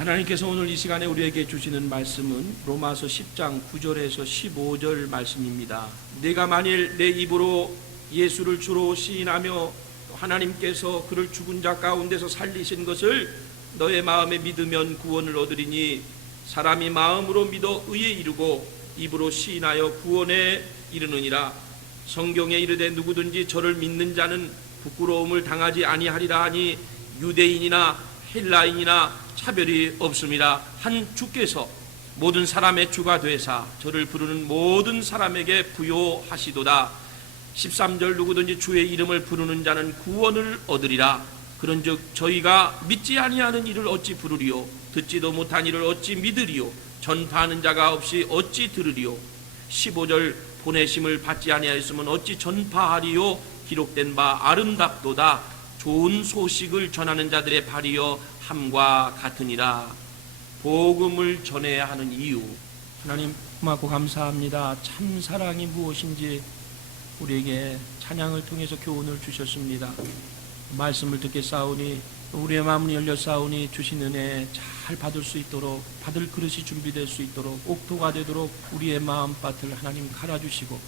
하나님께서 오늘 이 시간에 우리에게 주시는 말씀은 로마서 10장 9절에서 15절 말씀입니다. 내가 만일 내 입으로 예수를 주로 시인하며 하나님께서 그를 죽은 자 가운데서 살리신 것을 너의 마음에 믿으면 구원을 얻으리니 사람이 마음으로 믿어 의에 이르고 입으로 시인하여 구원에 이르느니라. 성경에 이르되 누구든지 저를 믿는 자는 부끄러움을 당하지 아니하리라 하니 유대인이나 헬라인이나 차별이 없습니다. 한 주께서 모든 사람의 주가 되사 저를 부르는 모든 사람에게 부요하시도다. 13절 누구든지 주의 이름을 부르는 자는 구원을 얻으리라. 그런즉 저희가 믿지 아니하는 이를 어찌 부르리요 듣지도 못한 이를 어찌 믿으리요 전파하는 자가 없이 어찌 들으리요 15절 보내심을 받지 아니하였으면 어찌 전파하리요 기록된 바 아름답도다. 좋은 소식을 전하는 자들의 발이여 함과 같으니라. 복음을 전해야 하는 이유. 하나님 고맙고 감사합니다. 참 사랑이 무엇인지 우리에게 찬양을 통해서 교훈을 주셨습니다. 말씀을 듣겠사오니 우리의 마음이 열렸사오니 주신 은혜 잘 받을 수 있도록, 받을 그릇이 준비될 수 있도록, 옥토가 되도록 우리의 마음밭을 하나님 갈아주시고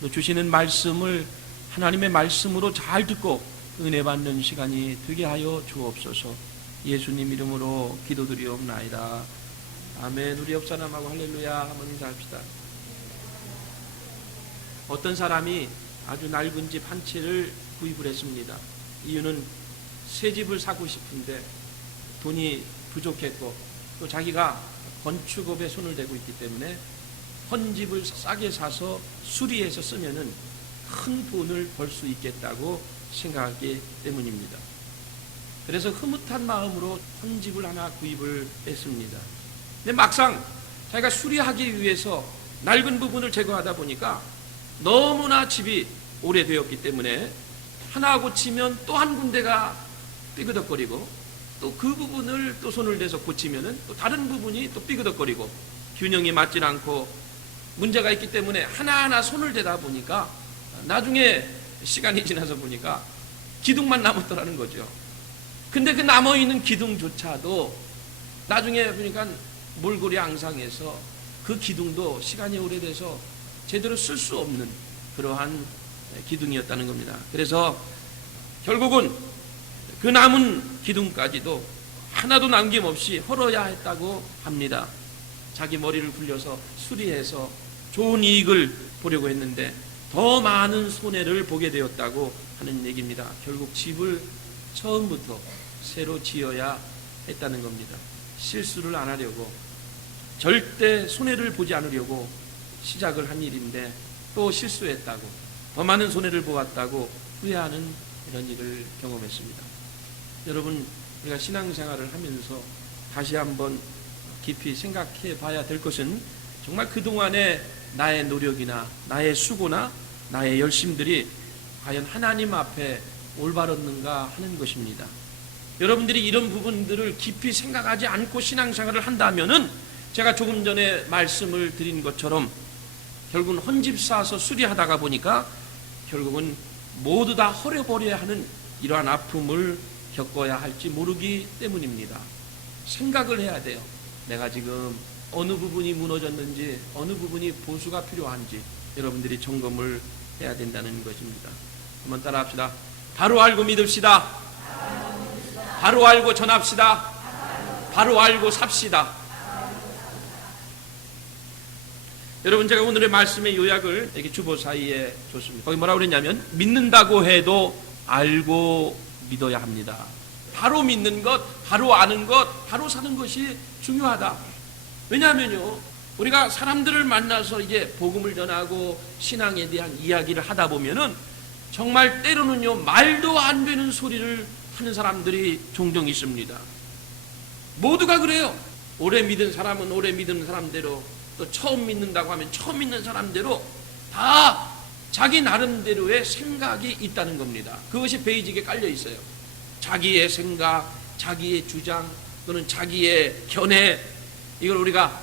또 주시는 말씀을 하나님의 말씀으로 잘 듣고 은혜 받는 시간이 되게 하여 주옵소서. 예수님 이름으로 기도드리옵나이다. 아멘. 우리 옆사람하고 할렐루야 한번 인사합시다. 어떤 사람이 아주 낡은 집 한 채를 구입을 했습니다. 이유는 새 집을 사고 싶은데 돈이 부족했고 또 자기가 건축업에 손을 대고 있기 때문에 헌 집을 싸게 사서 수리해서 쓰면은 큰 돈을 벌 수 있겠다고 생각하기 때문입니다. 그래서 흐뭇한 마음으로 헌 집을 하나 구입을 했습니다. 근데 막상 자기가 수리하기 위해서 낡은 부분을 제거하다 보니까 너무나 집이 오래되었기 때문에 하나 고치면 또 한 군데가 삐그덕거리고 또 그 부분을 또 손을 대서 고치면은 또 다른 부분이 또 삐그덕거리고 균형이 맞질 않고 문제가 있기 때문에 하나하나 손을 대다 보니까 나중에 시간이 지나서 보니까 기둥만 남았더라는 거죠. 근데 그 남아있는 기둥조차도 나중에 보니까 몰골이 앙상해서 그 기둥도 시간이 오래돼서 제대로 쓸 수 없는 그러한 기둥이었다는 겁니다. 그래서 결국은 그 남은 기둥까지도 하나도 남김없이 헐어야 했다고 합니다. 자기 머리를 굴려서 수리해서 좋은 이익을 보려고 했는데 더 많은 손해를 보게 되었다고 하는 얘기입니다. 결국 집을 처음부터 새로 지어야 했다는 겁니다. 실수를 안 하려고 절대 손해를 보지 않으려고 시작을 한 일인데 또 실수했다고 더 많은 손해를 보았다고 후회하는 이런 일을 경험했습니다. 여러분, 우리가 신앙생활을 하면서 다시 한번 깊이 생각해 봐야 될 것은 정말 그동안의 나의 노력이나 나의 수고나 나의 열심들이 과연 하나님 앞에 올바랐는가 하는 것입니다. 여러분들이 이런 부분들을 깊이 생각하지 않고 신앙생활을 한다면은 제가 조금 전에 말씀을 드린 것처럼 결국은 헌집 사서 수리하다가 보니까 결국은 모두 다 헐어버려야 하는 이러한 아픔을 겪어야 할지 모르기 때문입니다. 생각을 해야 돼요. 내가 지금 어느 부분이 무너졌는지 어느 부분이 보수가 필요한지 여러분들이 점검을 해야 된다는 것입니다. 한번 따라 합시다. 바로 알고 믿읍시다. 바로 알고 전합시다. 바로 알고 삽시다. 여러분, 제가 오늘의 말씀의 요약을 이렇게 주보 사이에 줬습니다. 거기 뭐라고 그랬냐면 믿는다고 해도 알고 믿어야 합니다. 바로 믿는 것, 바로 아는 것, 바로 사는 것이 중요하다. 왜냐하면요, 우리가 사람들을 만나서 이제 복음을 전하고 신앙에 대한 이야기를 하다 보면은 정말 때로는요 말도 안 되는 소리를 하는 사람들이 종종 있습니다. 모두가 그래요. 오래 믿은 사람은 오래 믿은 사람대로, 또 처음 믿는다고 하면 처음 믿는 사람대로 다 자기 나름대로의 생각이 있다는 겁니다. 그것이 베이직에 깔려 있어요. 자기의 생각, 자기의 주장, 또는 자기의 견해, 이걸 우리가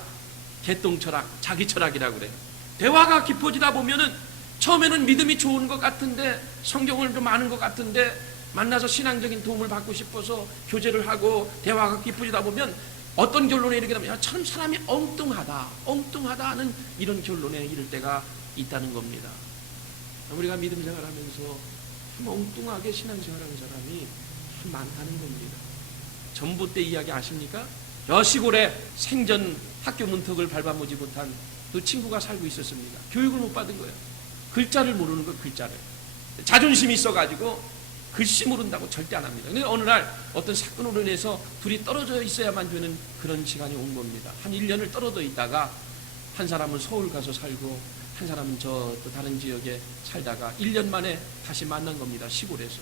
개똥철학, 자기 철학이라고 그래요. 대화가 깊어지다 보면은 처음에는 믿음이 좋은 것 같은데, 성경을 좀 아는 것 같은데, 만나서 신앙적인 도움을 받고 싶어서 교제를 하고 대화가 깊어지다 보면 어떤 결론에 이르게 되면 참 사람이 엉뚱하다 하는 이런 결론에 이를 때가 있다는 겁니다. 우리가 믿음 생활하면서 참 엉뚱하게 신앙생활하는 사람이 참 많다는 겁니다. 전봇대 이야기 아십니까? 저 시골에 생전 학교 문턱을 밟아보지 못한 그 친구가 살고 있었습니다. 교육을 못 받은 거예요. 글자를 모르는 거예요. 글자를. 자존심이 있어가지고 글씨 모른다고 절대 안 합니다. 근데 어느 날 어떤 사건으로 인해서 둘이 떨어져 있어야만 되는 그런 시간이 온 겁니다. 한 1년을 떨어져 있다가 한 사람은 서울 가서 살고 한 사람은 저 또 다른 지역에 살다가 1년 만에 다시 만난 겁니다. 시골에서.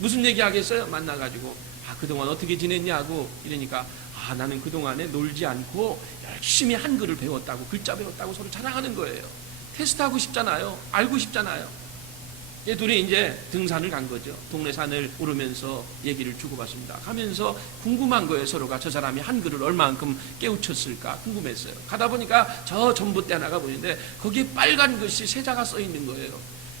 무슨 얘기 하겠어요? 만나가지고 그동안 어떻게 지냈냐고 이러니까 나는 그동안에 놀지 않고 열심히 한글을 배웠다고, 글자 배웠다고 서로 자랑하는 거예요. 테스트하고 싶잖아요. 알고 싶잖아요. 둘이 이제 등산을 간 거죠. 동네 산을 오르면서 얘기를 주고받습니다. 가면서 궁금한 거예요. 서로가 저 사람이 한글을 얼마만큼 깨우쳤을까 궁금했어요. 가다 보니까 저 전봇대 하나가 보이는데 거기에 빨간 글씨 세자가 써 있는 거예요.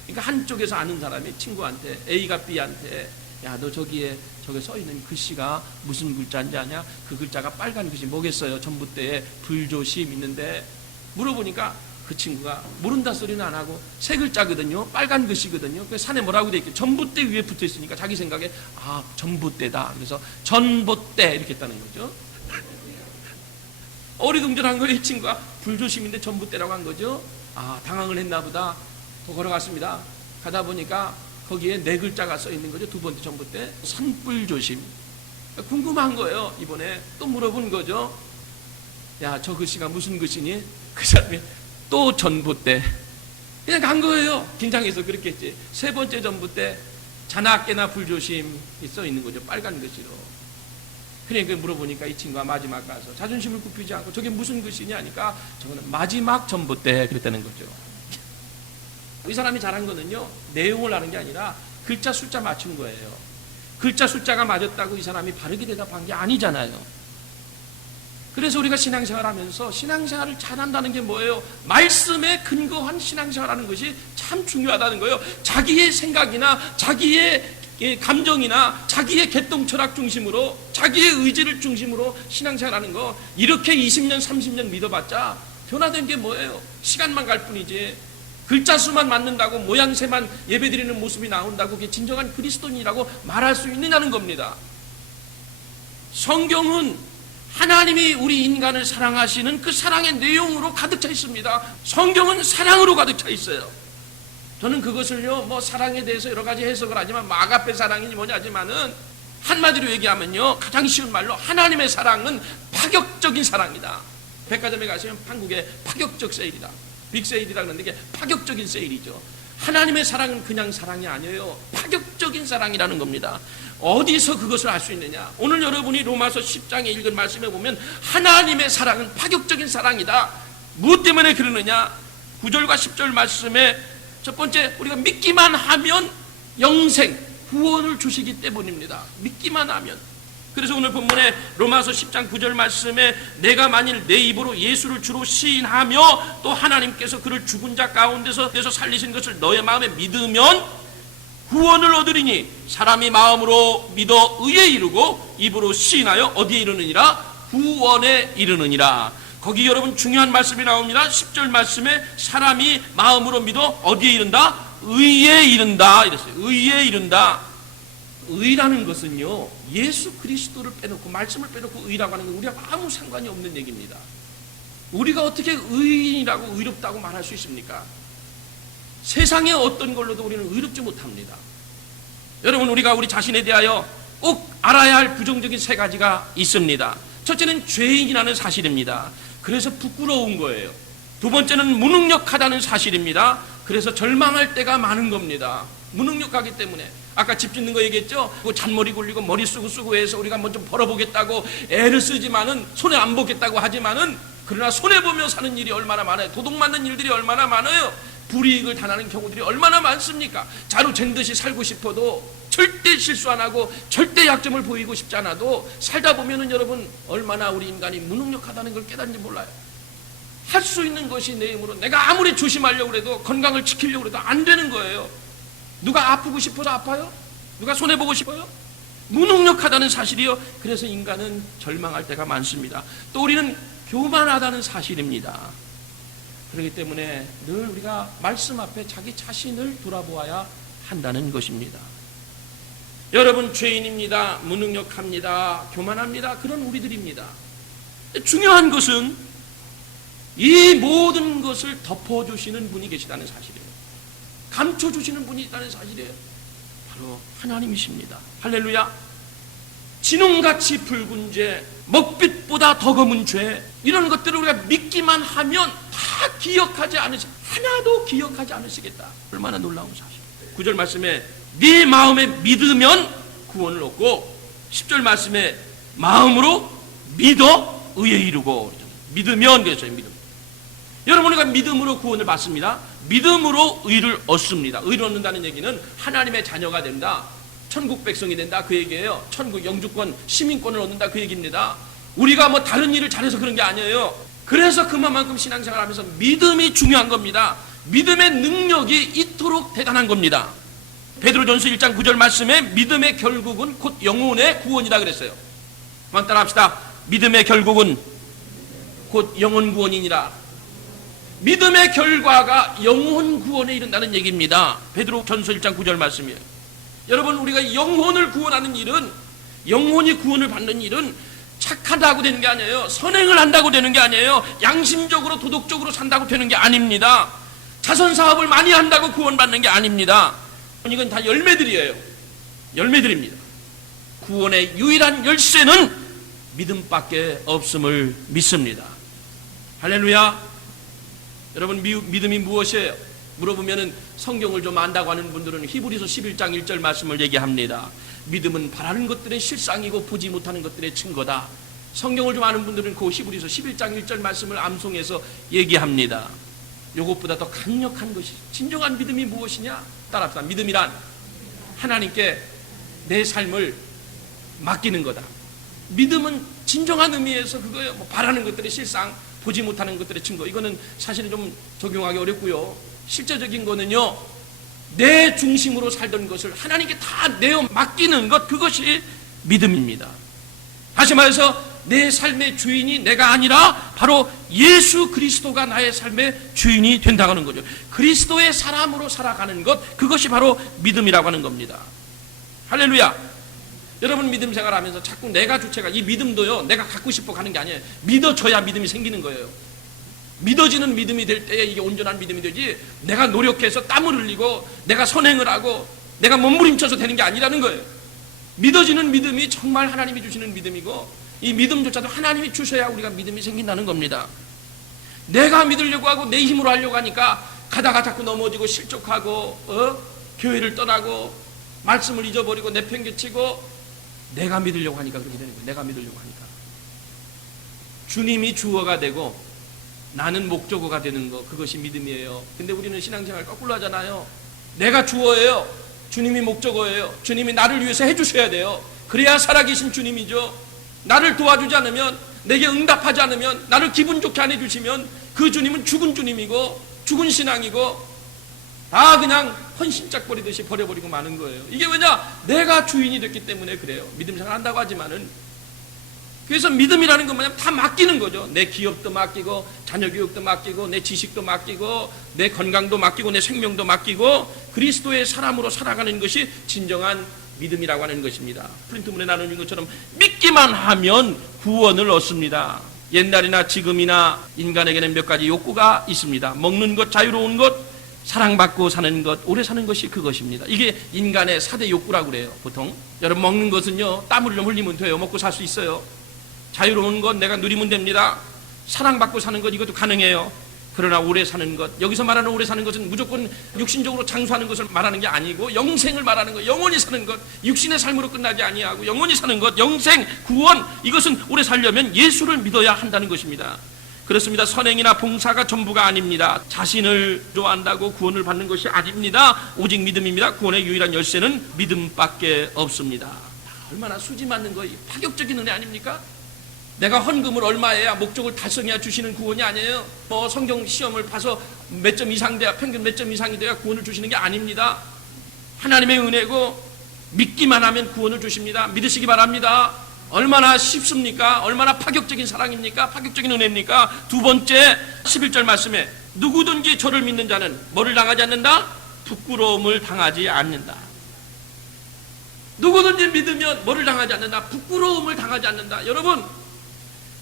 그러니까 한쪽에서 아는 사람이 친구한테, A가 B한테, 야, 너 저기에 저게 써 있는 글씨가 무슨 글자인지 아냐? 그 글자가 빨간 글씨 뭐겠어요? 전봇대에 불조심 있는데 물어보니까 그 친구가 모른다 소리는 안 하고 세 글자거든요. 빨간 글씨거든요. 그 산에 뭐라고 돼 있게 전봇대 위에 붙어 있으니까 자기 생각에 전봇대다. 그래서 전봇대 이렇게 했다는 거죠. 어리둥절한 거예요. 이 친구가 불조심인데 전봇대라고 한 거죠. 당황을 했나 보다. 더 걸어갔습니다. 가다 보니까 거기에 네 글자가 써 있는 거죠. 두 번째 전봇대. 산불조심. 궁금한 거예요. 이번에 또 물어본 거죠. 야, 저 글씨가 무슨 글씨니? 그 사람이 또 전봇대. 그냥 간 거예요. 긴장해서 그랬겠지. 세 번째 전봇대 자나깨나 불조심이 써 있는 거죠. 빨간 글씨로. 그러니까 물어보니까 이 친구가 마지막 가서 자존심을 굽히지 않고 저게 무슨 글씨냐 하니까 저거는 마지막 전봇대 그랬다는 거죠. 이 사람이 잘한 거는요, 내용을 아는 게 아니라 글자 숫자 맞춘 거예요. 글자 숫자가 맞았다고 이 사람이 바르게 대답한 게 아니잖아요. 그래서 우리가 신앙생활 하면서 신앙생활을 잘한다는 게 뭐예요? 말씀에 근거한 신앙생활하는 것이 참 중요하다는 거예요. 자기의 생각이나 자기의 감정이나 자기의 개똥철학 중심으로 자기의 의지를 중심으로 신앙생활하는 거, 이렇게 20년 30년 믿어봤자 변화된 게 뭐예요? 시간만 갈 뿐이지. 글자 수만 맞는다고 모양새만 예배드리는 모습이 나온다고 그게 진정한 그리스도인이라고 말할 수 있느냐는 겁니다. 성경은 하나님이 우리 인간을 사랑하시는 그 사랑의 내용으로 가득 차 있습니다. 성경은 사랑으로 가득 차 있어요. 저는 그것을요, 사랑에 대해서 여러 가지 해석을 하지만 아가페 사랑이니 뭐냐 하지만은 한마디로 얘기하면요, 가장 쉬운 말로 하나님의 사랑은 파격적인 사랑이다. 백화점에 가시면 한국의 파격적 세일이다. 빅세일이라 그러는데 이게 파격적인 세일이죠. 하나님의 사랑은 그냥 사랑이 아니에요. 파격적인 사랑이라는 겁니다. 어디서 그것을 알 수 있느냐? 오늘 여러분이 로마서 10장에 읽은 말씀에 보면 하나님의 사랑은 파격적인 사랑이다. 무엇 때문에 그러느냐? 9절과 10절 말씀에 첫 번째, 우리가 믿기만 하면 영생, 구원을 주시기 때문입니다. 믿기만 하면. 그래서 오늘 본문에 로마서 10장 9절 말씀에 내가 만일 내 입으로 예수를 주로 시인하며 또 하나님께서 그를 죽은 자 가운데서 살리신 것을 너의 마음에 믿으면 구원을 얻으리니 사람이 마음으로 믿어 의에 이르고 입으로 시인하여 어디에 이르느니라? 구원에 이르느니라. 거기 여러분 중요한 말씀이 나옵니다. 10절 말씀에 사람이 마음으로 믿어 어디에 이른다? 의에 이른다 이랬어요. 의에 이른다. 의라는 것은요, 예수 그리스도를 빼놓고 말씀을 빼놓고 의라고 하는 건 우리가 아무 상관이 없는 얘기입니다. 우리가 어떻게 의인이라고 의롭다고 말할 수 있습니까? 세상의 어떤 걸로도 우리는 의롭지 못합니다. 여러분, 우리가 우리 자신에 대하여 꼭 알아야 할 부정적인 세 가지가 있습니다. 첫째는 죄인이라는 사실입니다. 그래서 부끄러운 거예요. 두 번째는 무능력하다는 사실입니다. 그래서 절망할 때가 많은 겁니다. 무능력하기 때문에. 아까 집 짓는 거 얘기했죠? 잔머리 굴리고 머리 쓰고 해서 우리가 뭐 좀 벌어보겠다고 애를 쓰지만은, 손해 안 보겠다고 하지만은, 그러나 손해보며 사는 일이 얼마나 많아요. 도둑 맞는 일들이 얼마나 많아요. 불이익을 당하는 경우들이 얼마나 많습니까? 자루 잰 듯이 살고 싶어도 절대 실수 안 하고 절대 약점을 보이고 싶지 않아도 살다 보면은 여러분 얼마나 우리 인간이 무능력하다는 걸 깨닫는지 몰라요. 할 수 있는 것이 내 힘으로 내가 아무리 조심하려고 해도 건강을 지키려고 해도 안 되는 거예요. 누가 아프고 싶어서 아파요? 누가 손해보고 싶어요? 무능력하다는 사실이요. 그래서 인간은 절망할 때가 많습니다. 또 우리는 교만하다는 사실입니다. 그렇기 때문에 늘 우리가 말씀 앞에 자기 자신을 돌아보아야 한다는 것입니다. 여러분, 죄인입니다. 무능력합니다. 교만합니다. 그런 우리들입니다. 중요한 것은 이 모든 것을 덮어주시는 분이 계시다는 사실이에요. 감춰주시는 분이 있다는 사실이에요. 바로 하나님이십니다. 할렐루야. 진홍같이 붉은 죄, 먹빛보다 더 검은 죄, 이런 것들을 우리가 믿기만 하면 다 기억하지 않으시, 하나도 기억하지 않으시겠다. 얼마나 놀라운 사실이에요. 9절 말씀에 네 마음에 믿으면 구원을 얻고, 10절 말씀에 마음으로 믿어 의에 이르고, 믿으면 그랬어요. 믿음. 여러분, 우리가 믿음으로 구원을 받습니다. 믿음으로 의를 얻습니다. 의를 얻는다는 얘기는 하나님의 자녀가 된다, 천국 백성이 된다, 그 얘기예요. 천국 영주권, 시민권을 얻는다, 그 얘기입니다. 우리가 뭐 다른 일을 잘해서 그런 게 아니에요. 그래서 그만큼 신앙생활하면서 믿음이 중요한 겁니다. 믿음의 능력이 이토록 대단한 겁니다. 베드로전서 1장 9절 말씀에 믿음의 결국은 곧 영혼의 구원이다 그랬어요. 한번 따라 합시다. 믿음의 결국은 곧 영혼 구원이니라. 믿음의 결과가 영혼 구원에 이른다는 얘기입니다. 베드로전서 1장 9절 말씀이에요. 여러분, 우리가 영혼을 구원하는 일은, 영혼이 구원을 받는 일은 착하다고 되는 게 아니에요. 선행을 한다고 되는 게 아니에요. 양심적으로 도덕적으로 산다고 되는 게 아닙니다. 자선사업을 많이 한다고 구원받는 게 아닙니다. 이건 다 열매들이에요. 열매들입니다. 구원의 유일한 열쇠는 믿음밖에 없음을 믿습니다. 할렐루야. 여러분, 믿음이 무엇이에요? 물어보면은 성경을 좀 안다고 하는 분들은 히브리서 11장 1절 말씀을 얘기합니다. 믿음은 바라는 것들의 실상이고 보지 못하는 것들의 증거다. 성경을 좀 아는 분들은 그 히브리서 11장 1절 말씀을 암송해서 얘기합니다. 이것보다 더 강력한 것이, 진정한 믿음이 무엇이냐? 따라합시다. 믿음이란 하나님께 내 삶을 맡기는 거다. 믿음은 진정한 의미에서 그거예요. 뭐 바라는 것들의 실상, 보지 못하는 것들의 증거. 이거는 사실은 좀 적용하기 어렵고요. 실제적인 거는요, 내 중심으로 살던 것을 하나님께 다 내어 맡기는 것, 그것이 믿음입니다. 다시 말해서 내 삶의 주인이 내가 아니라 바로 예수 그리스도가 나의 삶의 주인이 된다고 하는 거죠. 그리스도의 사람으로 살아가는 것, 그것이 바로 믿음이라고 하는 겁니다. 할렐루야. 여러분, 믿음 생활하면서 자꾸 내가 주체가, 이 믿음도요, 내가 갖고 싶어 가는 게 아니에요. 믿어져야 믿음이 생기는 거예요. 믿어지는 믿음이 될 때에 이게 온전한 믿음이 되지, 내가 노력해서 땀을 흘리고 내가 선행을 하고 내가 몸부림쳐서 되는 게 아니라는 거예요. 믿어지는 믿음이 정말 하나님이 주시는 믿음이고, 이 믿음조차도 하나님이 주셔야 우리가 믿음이 생긴다는 겁니다. 내가 믿으려고 하고 내 힘으로 하려고 하니까 가다가 자꾸 넘어지고 실족하고 교회를 떠나고 말씀을 잊어버리고 내팽개치고, 내가 믿으려고 하니까 그렇게 되는 거예요. 내가 믿으려고 하니까. 주님이 주어가 되고 나는 목적어가 되는 거, 그것이 믿음이에요. 근데 우리는 신앙생활 거꾸로 하잖아요. 내가 주어예요. 주님이 목적어예요. 주님이 나를 위해서 해주셔야 돼요. 그래야 살아계신 주님이죠. 나를 도와주지 않으면, 내게 응답하지 않으면, 나를 기분 좋게 안 해주시면 그 주님은 죽은 주님이고 죽은 신앙이고 다 그냥 헌신짝 버리듯이 버려버리고 마는 거예요. 이게 왜냐? 내가 주인이 됐기 때문에 그래요. 믿음 생활 한다고 하지만은. 그래서 믿음이라는 건 뭐냐면 다 맡기는 거죠. 내 기업도 맡기고 자녀 교육도 맡기고 내 지식도 맡기고 내 건강도 맡기고 내 생명도 맡기고 그리스도의 사람으로 살아가는 것이 진정한 믿음이라고 하는 것입니다. 프린트문에 나누는 것처럼 믿기만 하면 구원을 얻습니다. 옛날이나 지금이나 인간에게는 몇 가지 욕구가 있습니다. 먹는 것, 자유로운 것, 사랑받고 사는 것, 오래 사는 것이 그것입니다. 이게 인간의 4대 욕구라고 그래요. 보통 여러분, 먹는 것은요, 땀을 좀 흘리면 돼요. 먹고 살 수 있어요. 자유로운 것 내가 누리면 됩니다. 사랑받고 사는 것, 이것도 가능해요. 그러나 오래 사는 것, 여기서 말하는 오래 사는 것은 무조건 육신적으로 장수하는 것을 말하는 게 아니고 영생을 말하는 것, 영원히 사는 것, 육신의 삶으로 끝나지 아니하고 영원히 사는 것, 영생, 구원, 이것은 오래 살려면 예수를 믿어야 한다는 것입니다. 그렇습니다. 선행이나 봉사가 전부가 아닙니다. 자신을 좋아한다고 구원을 받는 것이 아닙니다. 오직 믿음입니다. 구원의 유일한 열쇠는 믿음밖에 없습니다. 얼마나 수지 맞는 거, 파격적인 은혜 아닙니까? 내가 헌금을 얼마해야, 목적을 달성해야 주시는 구원이 아니에요. 뭐 성경 시험을 봐서 몇 점 이상 돼야, 평균 몇 점 이상이 돼야 구원을 주시는 게 아닙니다. 하나님의 은혜고 믿기만 하면 구원을 주십니다. 믿으시기 바랍니다. 얼마나 쉽습니까? 얼마나 파격적인 사랑입니까? 파격적인 은혜입니까? 두 번째 11절 말씀에 누구든지 저를 믿는 자는 뭐를 당하지 않는다? 부끄러움을 당하지 않는다. 누구든지 믿으면 뭐를 당하지 않는다? 부끄러움을 당하지 않는다. 여러분,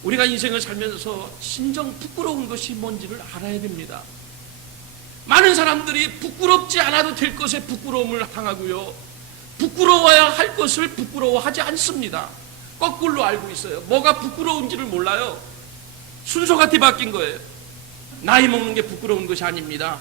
우리가 인생을 살면서 진정 부끄러운 것이 뭔지를 알아야 됩니다. 많은 사람들이 부끄럽지 않아도 될 것에 부끄러움을 당하고요, 부끄러워야 할 것을 부끄러워하지 않습니다. 거꾸로 알고 있어요. 뭐가 부끄러운지를 몰라요. 순서가 뒤바뀐 거예요. 나이 먹는 게 부끄러운 것이 아닙니다.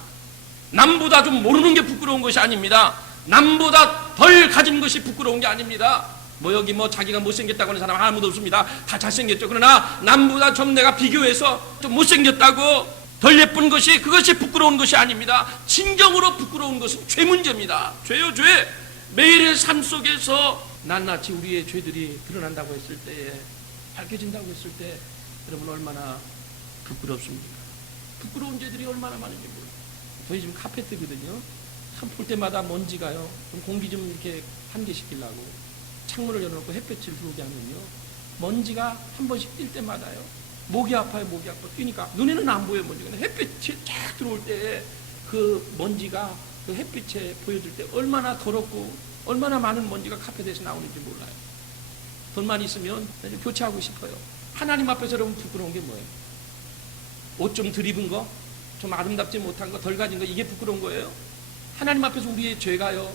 남보다 좀 모르는 게 부끄러운 것이 아닙니다. 남보다 덜 가진 것이 부끄러운 게 아닙니다. 여기 자기가 못생겼다고 하는 사람 아무도 없습니다. 다 잘생겼죠. 그러나 남보다 좀 내가 비교해서 좀 못생겼다고 덜 예쁜 것이, 그것이 부끄러운 것이 아닙니다. 진정으로 부끄러운 것은 죄 문제입니다. 죄요, 죄. 매일의 삶 속에서 낱낱이 우리의 죄들이 드러난다고 했을 때에, 밝혀진다고 했을 때 여러분 얼마나 부끄럽습니까? 부끄러운 죄들이 얼마나 많은지 몰라요. 저희 지금 카페트거든요. 참 볼 때마다 먼지가요, 좀 공기 좀 이렇게 환기시키려고 창문을 열어놓고 햇볕을 들어오게 하면요, 먼지가 한 번씩 뛸 때마다요, 목이 아파요. 목이 아파. 뛰니까 눈에는 안 보여요, 먼지가. 햇빛이 쫙 들어올 때 그 먼지가 그 햇빛에 보여줄 때 얼마나 더럽고 얼마나 많은 먼지가 카페트에서 나오는지 몰라요. 돈만 있으면 교체하고 싶어요. 하나님 앞에서 여러분 부끄러운 게 뭐예요? 옷 좀 덜 입은 거, 좀 아름답지 못한 거, 덜 가진 거, 이게 부끄러운 거예요? 하나님 앞에서 우리의 죄가요,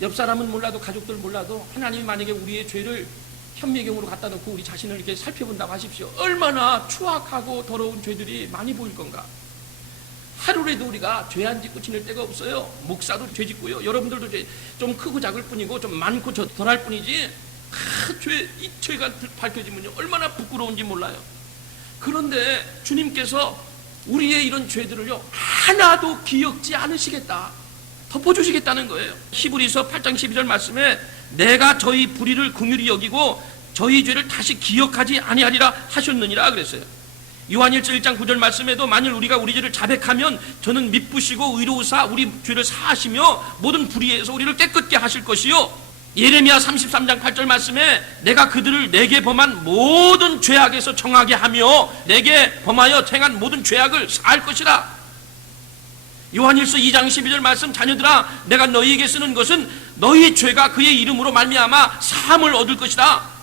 옆 사람은 몰라도, 가족들 몰라도 하나님이 만약에 우리의 죄를 현미경으로 갖다 놓고 우리 자신을 이렇게 살펴본다고 하십시오. 얼마나 추악하고 더러운 죄들이 많이 보일 건가. 하루라도 우리가 죄 안 짓고 지낼 때가 없어요. 목사도 죄 짓고요, 여러분들도 죄 좀 크고 작을 뿐이고 좀 많고 덜할 뿐이지, 이 죄가 밝혀지면요 얼마나 부끄러운지 몰라요. 그런데 주님께서 우리의 이런 죄들을요 하나도 기억지 않으시겠다, 덮어주시겠다는 거예요. 히브리서 8장 12절 말씀에 내가 저희 불의를 긍휼히 여기고 저희 죄를 다시 기억하지 아니하리라 하셨느니라 그랬어요. 요한일서 1장 9절 말씀에도 만일 우리가 우리 죄를 자백하면 저는 미쁘시고 의로우사 우리 죄를 사하시며 모든 불의에서 우리를 깨끗게 하실 것이요, 예레미야 33장 8절 말씀에 내가 그들을 내게 범한 모든 죄악에서 정하게 하며 내게 범하여 행한 모든 죄악을 사할 것이라. 요한일서 2장 12절 말씀, 자녀들아 내가 너희에게 쓰는 것은 너희 죄가 그의 이름으로 말미암아 사함을 얻을 것이다.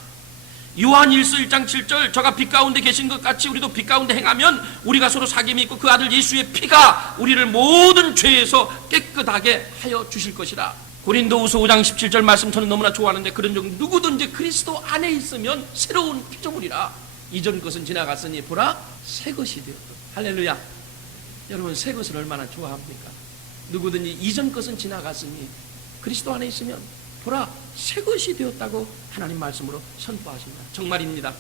요한일서 1장 7절 저가 빛 가운데 계신 것 같이 우리도 빛 가운데 행하면 우리가 서로 사귐이 있고 그 아들 예수의 피가 우리를 모든 죄에서 깨끗하게 하여 주실 것이라. 고린도후서 5장 17절 말씀 저는 너무나 좋아하는데 그런 종 누구든지 그리스도 안에 있으면 새로운 피조물이라. 이전 것은 지나갔으니 보라 새 것이 되었다. 할렐루야. 여러분 새 것을 얼마나 좋아합니까? 누구든지 이전 것은 지나갔으니 그리스도 안에 있으면 보라 새 것이 되었다고 하나님 말씀으로 선포하십니다. 정말입니다.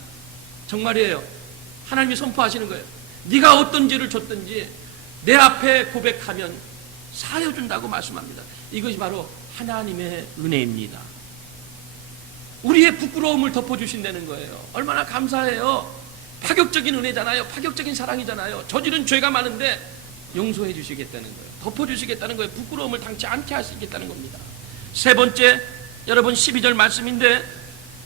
정말이에요. 하나님이 선포하시는 거예요. 네가 어떤 죄를 졌든지 내 앞에 고백하면 사해준다고 말씀합니다. 이것이 바로 하나님의 은혜입니다. 우리의 부끄러움을 덮어주신다는 거예요. 얼마나 감사해요. 파격적인 은혜잖아요. 파격적인 사랑이잖아요. 저지른 죄가 많은데 용서해 주시겠다는 거예요. 덮어주시겠다는 거예요. 부끄러움을 당치 않게 하시겠다는 겁니다. 세 번째, 여러분 12절 말씀인데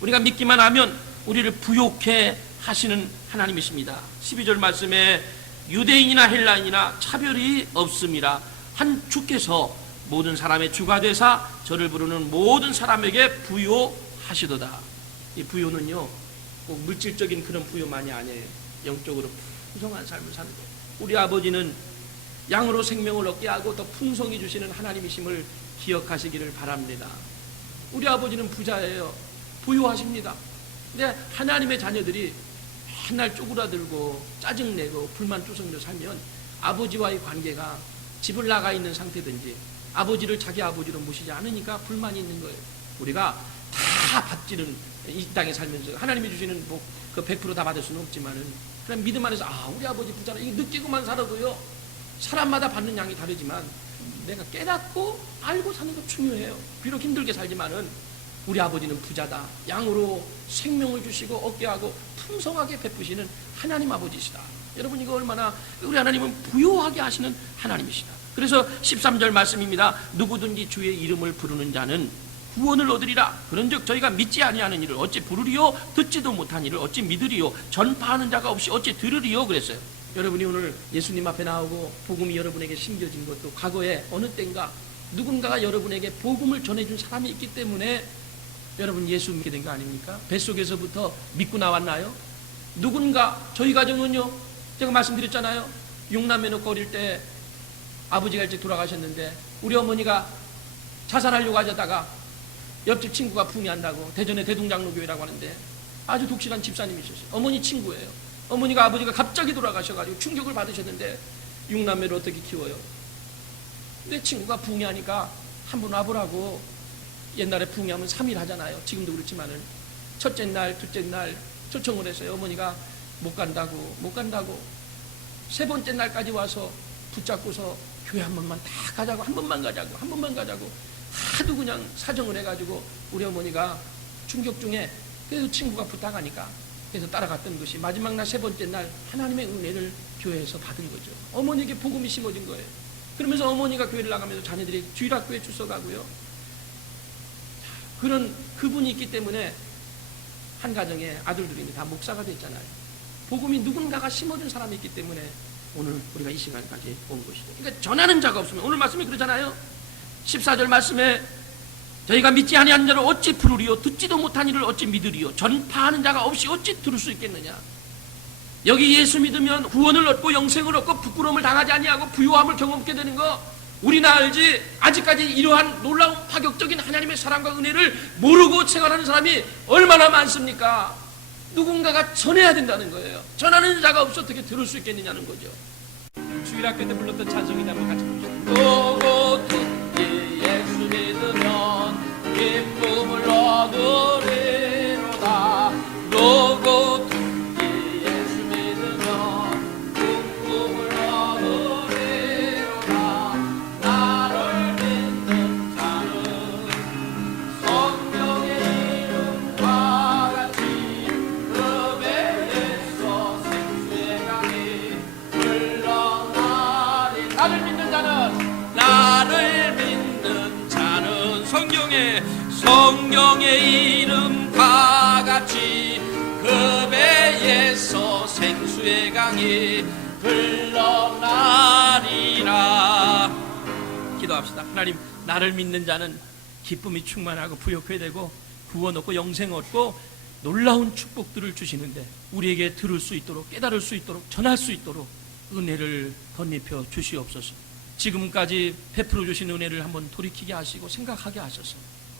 우리가 믿기만 하면 우리를 부욕해 하시는 하나님이십니다. 12절 말씀에 유대인이나 헬라인이나 차별이 없음이라 한 주께서 모든 사람의 주가 되사 저를 부르는 모든 사람에게 부요하시도다. 이 부요는요 꼭 물질적인 그런 부요만이 아니에요. 영적으로 풍성한 삶을 사는 거예요. 우리 아버지는 양으로 생명을 얻게 하고 더 풍성히 주시는 하나님이심을 기억하시기를 바랍니다. 우리 아버지는 부자예요. 부유하십니다. 근데 하나님의 자녀들이 맨날 쪼그라들고 짜증내고 불만투성이로 살면 아버지와의 관계가 집을 나가 있는 상태든지 아버지를 자기 아버지로 모시지 않으니까 불만이 있는 거예요. 우리가 다 받지는 이 땅에 살면서 하나님이 주시는 그 100% 다 받을 수는 없지만은 그냥 믿음 안에서 우리 아버지 부자라 이거 느끼고만 살아도요 사람마다 받는 양이 다르지만 내가 깨닫고 알고 사는 거 중요해요. 비록 힘들게 살지만은 우리 아버지는 부자다. 양으로 생명을 주시고 얻게 하고 풍성하게 베푸시는 하나님 아버지시다. 여러분 이거 얼마나 우리 하나님은 부요하게 하시는 하나님이시다. 그래서 13절 말씀입니다. 누구든지 주의 이름을 부르는 자는 구원을 얻으리라. 그런즉 저희가 믿지 아니하는 이를 어찌 부르리요? 듣지도 못한 이를 어찌 믿으리요? 전파하는 자가 없이 어찌 들으리요? 그랬어요. 여러분이 오늘 예수님 앞에 나오고 복음이 여러분에게 심겨진 것도 과거에 어느 때인가 누군가가 여러분에게 복음을 전해준 사람이 있기 때문에 여러분 예수 믿게 된 거 아닙니까? 뱃속에서부터 믿고 나왔나요? 누군가, 저희 가정은요, 제가 말씀드렸잖아요. 6남매 놓고 어릴 때 아버지가 일찍 돌아가셨는데 우리 어머니가 자살하려고 하다가 옆집 친구가 붕괴한다고, 대전의 대동장로교회라고 하는데 아주 독실한 집사님이셨어요. 어머니 친구예요. 어머니가 아버지가 갑자기 돌아가셔가지고 충격을 받으셨는데 6남매를 어떻게 키워요? 내 친구가 붕괴하니까 한번 와보라고. 옛날에 붕괴하면 3일 하잖아요. 지금도 그렇지만은 첫째 날, 둘째 날 초청을 했어요. 어머니가 못 간다고 세 번째 날까지 와서 붙잡고서 교회 한 번만 다 가자고, 한 번만 가자고 하도 그냥 사정을 해가지고 우리 어머니가 충격 중에 그래도 친구가 부탁하니까 그래서 따라갔던 것이 마지막 날 세 번째 날 하나님의 은혜를 교회에서 받은 거죠. 어머니에게 복음이 심어진 거예요. 그러면서 어머니가 교회를 나가면서 자녀들이 주일학교에 출석하고요. 그런 그분이 있기 때문에 한 가정에 아들들이 다 목사가 됐잖아요. 복음이 누군가가 심어준 사람이 있기 때문에 오늘 우리가 이 시간까지 온 것이죠. 그러니까 전하는 자가 없으면, 오늘 말씀이 그러잖아요. 14절 말씀에 저희가 믿지 아니하는 자를 어찌 부르리요? 듣지도 못한 이를 어찌 믿으리요? 전파하는 자가 없이 어찌 들을 수 있겠느냐? 여기 예수 믿으면 구원을 얻고 영생을 얻고 부끄러움을 당하지 아니하고 부요함을 경험하게 되는 거 우리나 알지. 아직까지 이러한 놀라운 파격적인 하나님의 사랑과 은혜를 모르고 생활하는 사람이 얼마나 많습니까? 누군가가 전해야 된다는 거예요. 전하는 자가 없어 어떻게 들을 수 있겠느냐는 거죠. 주일학교 때 불렀던 찬송이나 한번 같이 보시죠. 예수 믿으면 기쁨을 얻으리로다. 로고 예수 믿으면 기쁨을 얻으리로다. 나를 믿는 자는 성령의 이름과 같이 그 배에서 생수의 강이 흘러나리. 나를 믿는 자는 성령의 이름과 같이 그 배에서 생수의 강이 흘러나리라. 기도합시다. 하나님, 나를 믿는 자는 기쁨이 충만하고 부욕해 되고 구원 얻고 영생 얻고 놀라운 축복들을 주시는데 우리에게 들을 수 있도록, 깨달을 수 있도록, 전할 수 있도록 은혜를 덧입혀 주시옵소서. 지금까지 베풀어 주신 은혜를 한번 돌이키게 하시고 생각하게 하셔서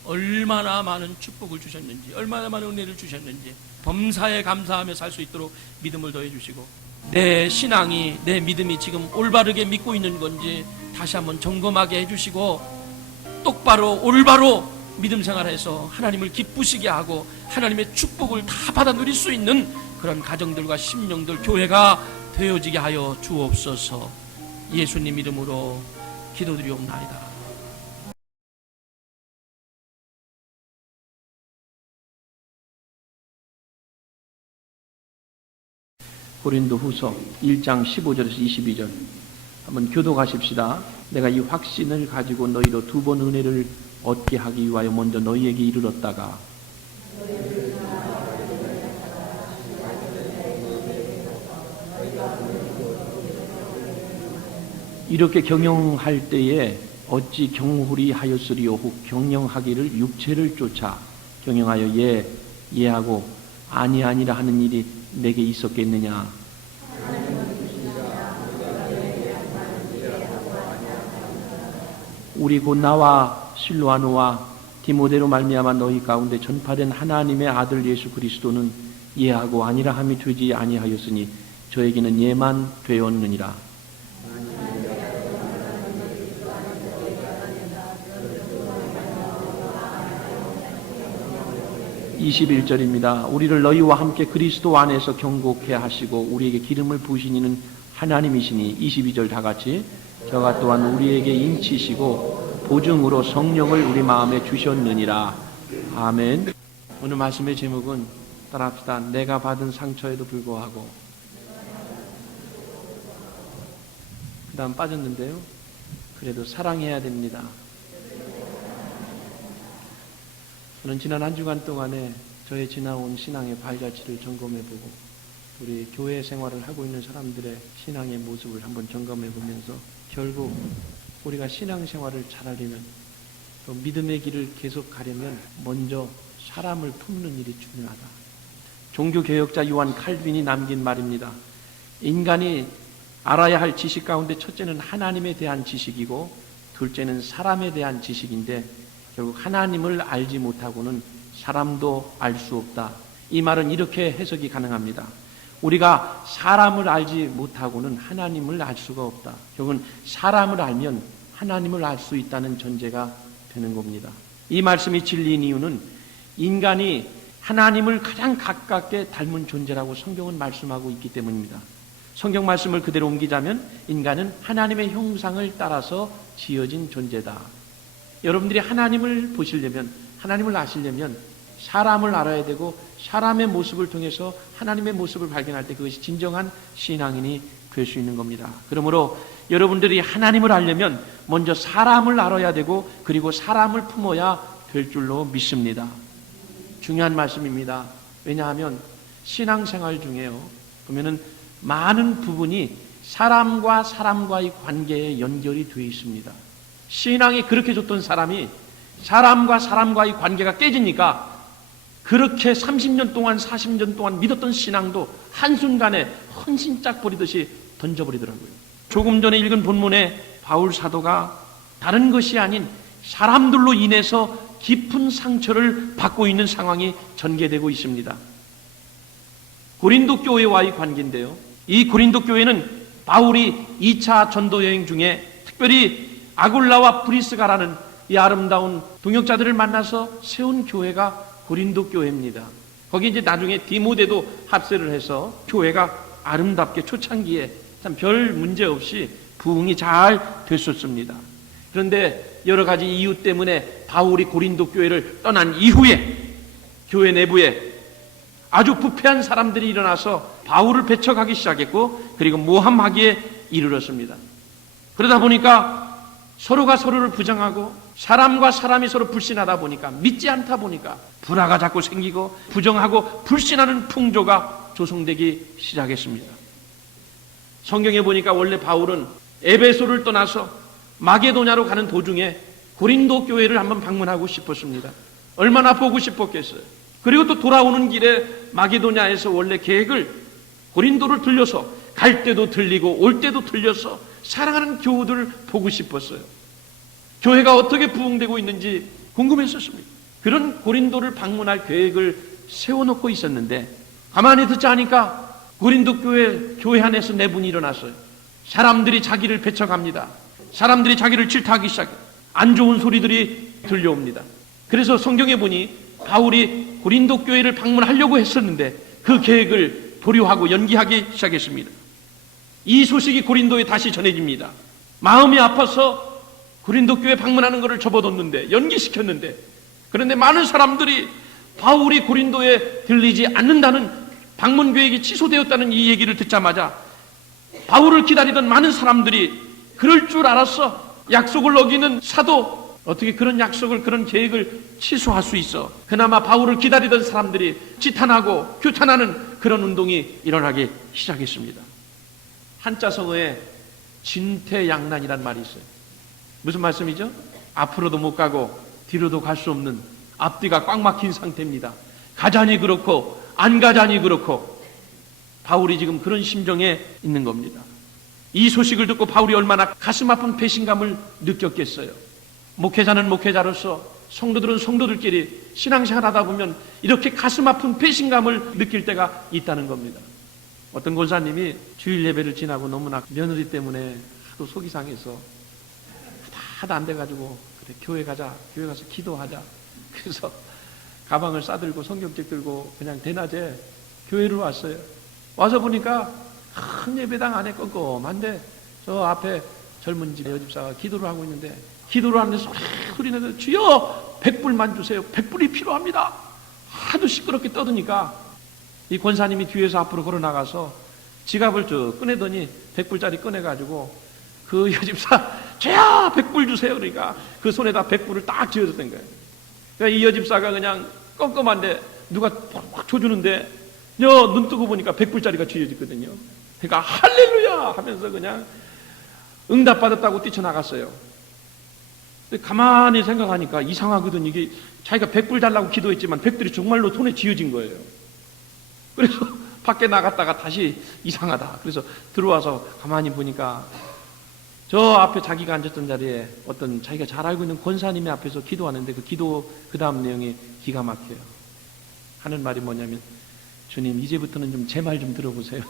얼마나 많은 축복을 주셨는지, 얼마나 많은 은혜를 주셨는지 범사에 감사하며 살 수 있도록 믿음을 더해 주시고, 내 신앙이, 내 믿음이 지금 올바르게 믿고 있는 건지 다시 한번 점검하게 해주시고 똑바로 올바로 믿음 생활해서 하나님을 기쁘시게 하고 하나님의 축복을 다 받아 누릴 수 있는 그런 가정들과 심령들, 교회가 되어지게 하여 주옵소서. 예수님 이름으로 기도드리옵나이다. 고린도후서 1장 15절에서 22절 한번 교독하십시다. 내가 이 확신을 가지고 너희로 두 번 은혜를 얻게 하기 위하여 먼저 너희에게 이르렀다가 이렇게 경영할 때에 어찌 경홀히 하였으리요? 혹 경영하기를 육체를 쫓아 경영하여 예하고 아니라 하는 일이 내게 있었겠느냐? 우리 곧 나와 실로아노와 디모데로 말미암아 너희 가운데 전파된 하나님의 아들 예수 그리스도는 예하고 아니라 함이 되지 아니하였으니 저에게는 예만 되었느니라. 21절입니다. 우리를 너희와 함께 그리스도 안에서 경고케 하시고 우리에게 기름을 부으신 이는 하나님이시니. 22절 다 같이 저가 또한 우리에게 인치시고 보증으로 성령을 우리 마음에 주셨느니라. 아멘. 오늘 말씀의 제목은 따라합시다. 내가 받은 상처에도 불구하고. 그 다음 빠졌는데요. 그래도 사랑해야 됩니다. 저는 지난 한 주간 동안에 저의 지나온 신앙의 발자취를 점검해보고 우리 교회 생활을 하고 있는 사람들의 신앙의 모습을 한번 점검해보면서 결국 우리가 신앙생활을 잘하려면 또 믿음의 길을 계속 가려면 먼저 사람을 품는 일이 중요하다. 종교개혁자 요한 칼빈이 남긴 말입니다. 인간이 알아야 할 지식 가운데 첫째는 하나님에 대한 지식이고 둘째는 사람에 대한 지식인데 결국 하나님을 알지 못하고는 사람도 알 수 없다. 이 말은 이렇게 해석이 가능합니다. 우리가 사람을 알지 못하고는 하나님을 알 수가 없다. 결국은 사람을 알면 하나님을 알 수 있다는 전제가 되는 겁니다. 이 말씀이 진리인 이유는 인간이 하나님을 가장 가깝게 닮은 존재라고 성경은 말씀하고 있기 때문입니다. 성경 말씀을 그대로 옮기자면 인간은 하나님의 형상을 따라서 지어진 존재다. 여러분들이 하나님을 보시려면, 하나님을 아시려면 사람을 알아야 되고 사람의 모습을 통해서 하나님의 모습을 발견할 때 그것이 진정한 신앙인이 될 수 있는 겁니다. 그러므로 여러분들이 하나님을 알려면 먼저 사람을 알아야 되고 그리고 사람을 품어야 될 줄로 믿습니다. 중요한 말씀입니다. 왜냐하면 신앙생활 중에요, 보면은 많은 부분이 사람과 사람과의 관계에 연결이 되어 있습니다. 신앙이 그렇게 좋던 사람이 사람과 사람과의 관계가 깨지니까 그렇게 30년 동안 40년 동안 믿었던 신앙도 한순간에 헌신짝 버리듯이 던져버리더라고요. 조금 전에 읽은 본문에 바울 사도가 다른 것이 아닌 사람들로 인해서 깊은 상처를 받고 있는 상황이 전개되고 있습니다. 고린도 교회와의 관계인데요, 이 고린도 교회는 바울이 2차 전도 여행 중에 특별히 아굴라와 브리스가라는 이 아름다운 동역자들을 만나서 세운 교회가 고린도 교회입니다. 거기 이제 나중에 디모데도 합세를 해서 교회가 아름답게 초창기에 참 별 문제 없이 부흥이 잘 됐었습니다. 그런데 여러 가지 이유 때문에 바울이 고린도 교회를 떠난 이후에 교회 내부에 아주 부패한 사람들이 일어나서 바울을 배척하기 시작했고 그리고 모함하기에 이르렀습니다. 그러다 보니까 서로가 서로를 부정하고 사람과 사람이 서로 불신하다 보니까, 믿지 않다 보니까 불화가 자꾸 생기고 부정하고 불신하는 풍조가 조성되기 시작했습니다. 성경에 보니까 원래 바울은 에베소를 떠나서 마게도냐로 가는 도중에 고린도 교회를 한번 방문하고 싶었습니다. 얼마나 보고 싶었겠어요. 그리고 또 돌아오는 길에 마게도냐에서 원래 계획을 고린도를 들려서 갈 때도 들리고 올 때도 들려서 사랑하는 교우들을 보고 싶었어요. 교회가 어떻게 부흥되고 있는지 궁금했었습니다. 그런 고린도를 방문할 계획을 세워놓고 있었는데 가만히 듣지 않으니까 고린도 교회 안에서 내분이 일어났어요. 사람들이 자기를 배척합니다. 사람들이 자기를 질타하기 시작해요. 안 좋은 소리들이 들려옵니다. 그래서 성경에 보니 바울이 고린도 교회를 방문하려고 했었는데 그 계획을 보류하고 연기하기 시작했습니다. 이 소식이 고린도에 다시 전해집니다. 마음이 아파서 고린도 교회 방문하는 것을 접어뒀는데, 연기시켰는데, 그런데 많은 사람들이 바울이 고린도에 들리지 않는다는 방문 계획이 취소되었다는 이 얘기를 듣자마자 바울을 기다리던 많은 사람들이 그럴 줄 알았어. 약속을 어기는 사도 어떻게 그런 약속을, 그런 계획을 취소할 수 있어. 그나마 바울을 기다리던 사람들이 지탄하고 규탄하는 그런 운동이 일어나기 시작했습니다. 한자성어에 진퇴양난이란 말이 있어요. 무슨 말씀이죠? 앞으로도 못 가고 뒤로도 갈 수 없는 앞뒤가 꽉 막힌 상태입니다. 가자니 그렇고 안 가자니 그렇고 바울이 지금 그런 심정에 있는 겁니다. 이 소식을 듣고 바울이 얼마나 가슴 아픈 배신감을 느꼈겠어요. 목회자는 목회자로서, 성도들은 성도들끼리 신앙생활 하다 보면 이렇게 가슴 아픈 배신감을 느낄 때가 있다는 겁니다. 어떤 권사님이 주일 예배를 지나고 너무나 며느리 때문에 하도 속이 상해서 하도 안 돼가지고 그래 교회 가자, 교회 가서 기도하자. 그래서 가방을 싸들고 성경책 들고 그냥 대낮에 교회로 왔어요. 와서 보니까 큰 예배당 안에 껌껌한데 저 앞에 젊은 집 여집사가 기도를 하고 있는데, 기도를 하는데 소리 내서 주여 100불만 주세요. 100불이 필요합니다. 하도 시끄럽게 떠드니까 이 권사님이 뒤에서 앞으로 걸어 나가서 지갑을 쭉 꺼내더니 100불짜리 꺼내가지고 그 여집사 주여 100불 주세요. 그러니까 그 손에다 100불을 딱 쥐어줬던 거예요. 그러니까 이 여집사가 그냥 껌껌한데 누가 팍팍 쳐주는데 눈 뜨고 보니까 100불짜리가 쥐어졌거든요. 그러니까 할렐루야 하면서 그냥 응답받았다고 뛰쳐나갔어요. 근데 가만히 생각하니까 이상하거든. 이게 자기가 100불 달라고 기도했지만 100불이 정말로 손에 쥐어진 거예요. 그래서 밖에 나갔다가 다시 이상하다. 그래서 들어와서 가만히 보니까 저 앞에 자기가 앉았던 자리에 어떤 자기가 잘 알고 있는 권사님의 앞에서 기도하는데 그 기도 그 다음 내용이 기가 막혀요. 하는 말이 뭐냐면, 주님 이제부터는 좀 제 말 좀 들어보세요.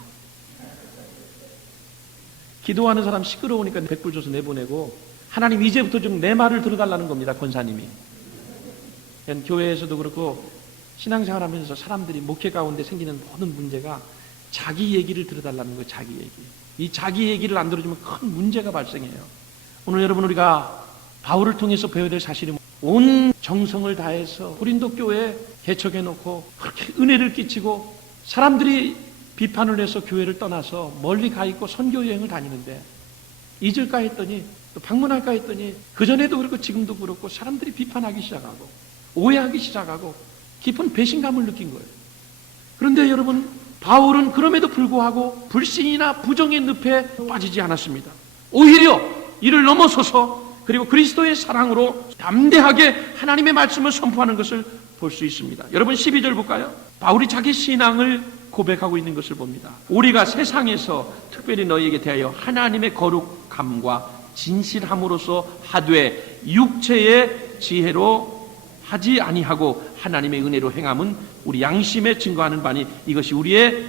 기도하는 사람 시끄러우니까 100불 줘서 내보내고, 하나님 이제부터 좀 내 말을 들어달라는 겁니다. 권사님이. 교회에서도 그렇고 신앙생활 하면서 사람들이 목회 가운데 생기는 모든 문제가 자기 얘기를 들어달라는 거예요. 자기 얘기. 이 자기 얘기를 안 들어주면 큰 문제가 발생해요. 오늘 여러분, 우리가 바울을 통해서 배워야 될 사실이 온 정성을 다해서 고린도 교회에 개척해 놓고 그렇게 은혜를 끼치고 사람들이 비판을 해서 교회를 떠나서 멀리 가 있고 선교 여행을 다니는데 잊을까 했더니, 또 방문할까 했더니, 그전에도 그렇고 지금도 그렇고 사람들이 비판하기 시작하고 오해하기 시작하고 깊은 배신감을 느낀 거예요. 그런데 여러분, 바울은 그럼에도 불구하고 불신이나 부정의 늪에 빠지지 않았습니다. 오히려 이를 넘어서서 그리고 그리스도의 사랑으로 담대하게 하나님의 말씀을 선포하는 것을 볼 수 있습니다. 여러분, 12절 볼까요? 바울이 자기 신앙을 고백하고 있는 것을 봅니다. 우리가 세상에서 특별히 너희에게 대하여 하나님의 거룩함과 진실함으로써 하되 육체의 지혜로 하지 아니하고 하나님의 은혜로 행함은 우리 양심에 증거하는 바니 이것이 우리의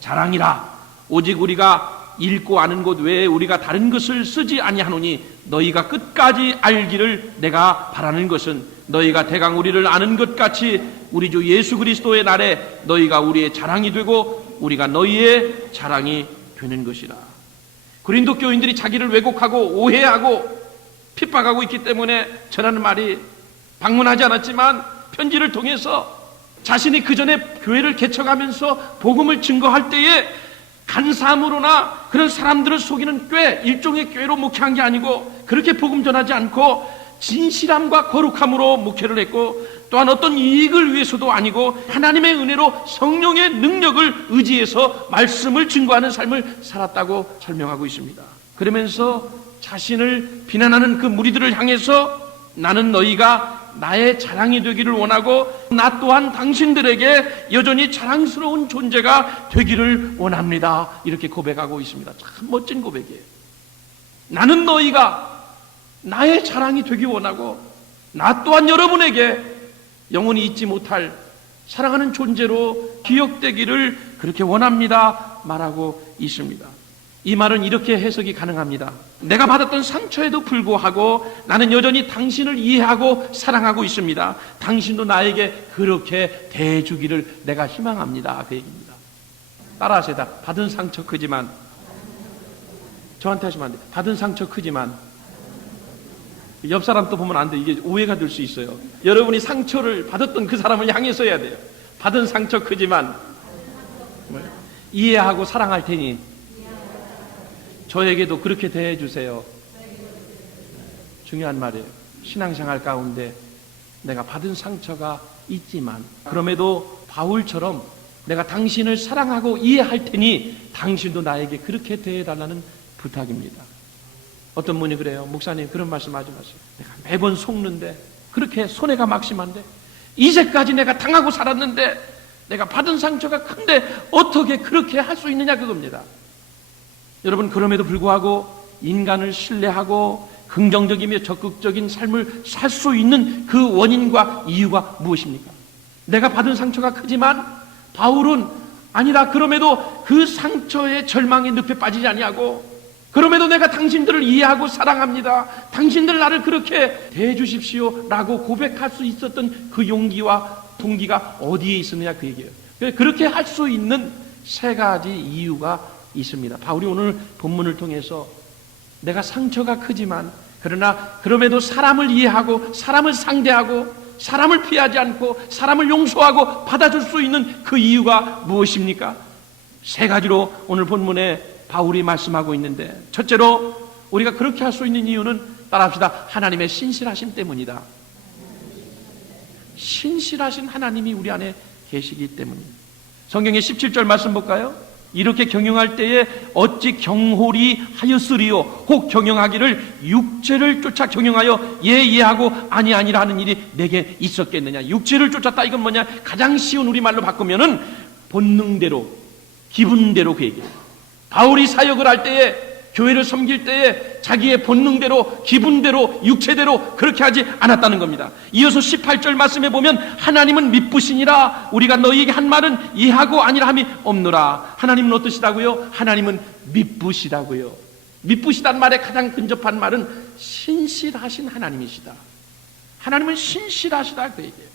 자랑이라. 오직 우리가 읽고 아는 것 외에 우리가 다른 것을 쓰지 아니하노니 너희가 끝까지 알기를 내가 바라는 것은 너희가 대강 우리를 아는 것 같이 우리 주 예수 그리스도의 날에 너희가 우리의 자랑이 되고 우리가 너희의 자랑이 되는 것이라. 고린도 교인들이 자기를 왜곡하고 오해하고 핍박하고 있기 때문에 전하는 말이, 방문하지 않았지만 편지를 통해서 자신이 그 전에 교회를 개척하면서 복음을 증거할 때에 간사함으로나 그런 사람들을 속이는 꾀, 일종의 꾀로 목회한 게 아니고 그렇게 복음 전하지 않고 진실함과 거룩함으로 목회를 했고, 또한 어떤 이익을 위해서도 아니고 하나님의 은혜로 성령의 능력을 의지해서 말씀을 증거하는 삶을 살았다고 설명하고 있습니다. 그러면서 자신을 비난하는 그 무리들을 향해서 나는 너희가 나의 자랑이 되기를 원하고 나 또한 당신들에게 여전히 자랑스러운 존재가 되기를 원합니다. 이렇게 고백하고 있습니다. 참 멋진 고백이에요. 나는 너희가 나의 자랑이 되기 원하고 나 또한 여러분에게 영원히 잊지 못할 사랑하는 존재로 기억되기를 그렇게 원합니다. 말하고 있습니다. 이 말은 이렇게 해석이 가능합니다. 내가 받았던 상처에도 불구하고 나는 여전히 당신을 이해하고 사랑하고 있습니다. 당신도 나에게 그렇게 대해주기를 내가 희망합니다. 그 얘기입니다. 따라하세요. 받은 상처 크지만, 저한테 하시면 안 돼요. 받은 상처 크지만, 옆 사람 또 보면 안 돼. 이게 오해가 될 수 있어요. 여러분이 상처를 받았던 그 사람을 향해서 해야 돼요. 받은 상처 크지만 이해하고 사랑할 테니 저에게도 그렇게 대해주세요. 중요한 말이에요. 신앙생활 가운데 내가 받은 상처가 있지만 그럼에도 바울처럼 내가 당신을 사랑하고 이해할 테니 당신도 나에게 그렇게 대해달라는 부탁입니다. 어떤 분이 그래요. 목사님, 그런 말씀 하지 마세요. 내가 매번 속는데, 그렇게 손해가 막심한데, 이제까지 내가 당하고 살았는데 내가 받은 상처가 큰데 어떻게 그렇게 할 수 있느냐, 그겁니다. 여러분, 그럼에도 불구하고 인간을 신뢰하고 긍정적이며 적극적인 삶을 살 수 있는 그 원인과 이유가 무엇입니까? 내가 받은 상처가 크지만 바울은 아니다, 그럼에도 그 상처의 절망의 늪에 빠지지 아니하고, 그럼에도 내가 당신들을 이해하고 사랑합니다. 당신들 나를 그렇게 대해주십시오 라고 고백할 수 있었던 그 용기와 동기가 어디에 있었느냐, 그 얘기예요. 그렇게 할 수 있는 세 가지 이유가 있습니다. 바울이 오늘 본문을 통해서 내가 상처가 크지만 그러나 그럼에도 사람을 이해하고 사람을 상대하고 사람을 피하지 않고 사람을 용서하고 받아줄 수 있는 그 이유가 무엇입니까? 세 가지로 오늘 본문에 바울이 말씀하고 있는데, 첫째로 우리가 그렇게 할 수 있는 이유는, 따라합시다, 하나님의 신실하심 때문이다. 신실하신 하나님이 우리 안에 계시기 때문입니다. 성경의 17절 말씀 볼까요? 이렇게 경영할 때에 어찌 경홀히 하였으리요 혹 경영하기를 육체를 쫓아 경영하여 예하고 아니라 하는 일이 내게 있었겠느냐. 육체를 쫓았다, 이건 뭐냐? 가장 쉬운 우리말로 바꾸면은 본능대로, 기분대로 그 얘기예요. 바울이 사역을 할 때에, 교회를 섬길 때에 자기의 본능대로, 기분대로, 육체대로 그렇게 하지 않았다는 겁니다. 이어서 18절 말씀에 보면 하나님은 미쁘시니라 우리가 너희에게 한 말은 이해하고 아니라 함이 없노라. 하나님은 어떠시다고요? 하나님은 미쁘시다고요. 미쁘시다는 말에 가장 근접한 말은 신실하신 하나님이시다. 하나님은 신실하시다 그 얘기예요.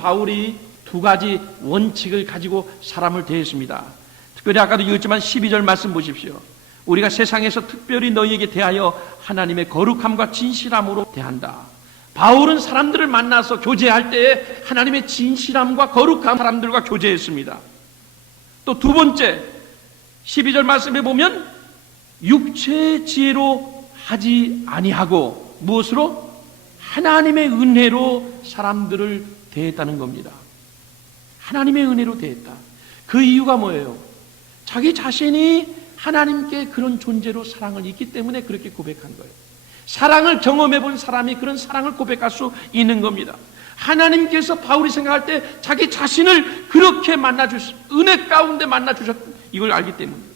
바울이 두 가지 원칙을 가지고 사람을 대했습니다. 특별히 아까도 읽었지만 12절 말씀 보십시오. 우리가 세상에서 특별히 너희에게 대하여 하나님의 거룩함과 진실함으로 대한다. 바울은 사람들을 만나서 교제할 때에 하나님의 진실함과 거룩한 사람들과 교제했습니다. 또 두 번째 12절 말씀에 보면 육체의 지혜로 하지 아니하고 무엇으로? 하나님의 은혜로 사람들을 대했다는 겁니다. 하나님의 은혜로 대했다. 그 이유가 뭐예요? 자기 자신이 하나님께 그런 존재로 사랑을 있기 때문에 그렇게 고백한 거예요. 사랑을 경험해 본 사람이 그런 사랑을 고백할 수 있는 겁니다. 하나님께서 바울이 생각할 때 자기 자신을 그렇게 은혜 가운데 만나주셨, 이걸 알기 때문입니다.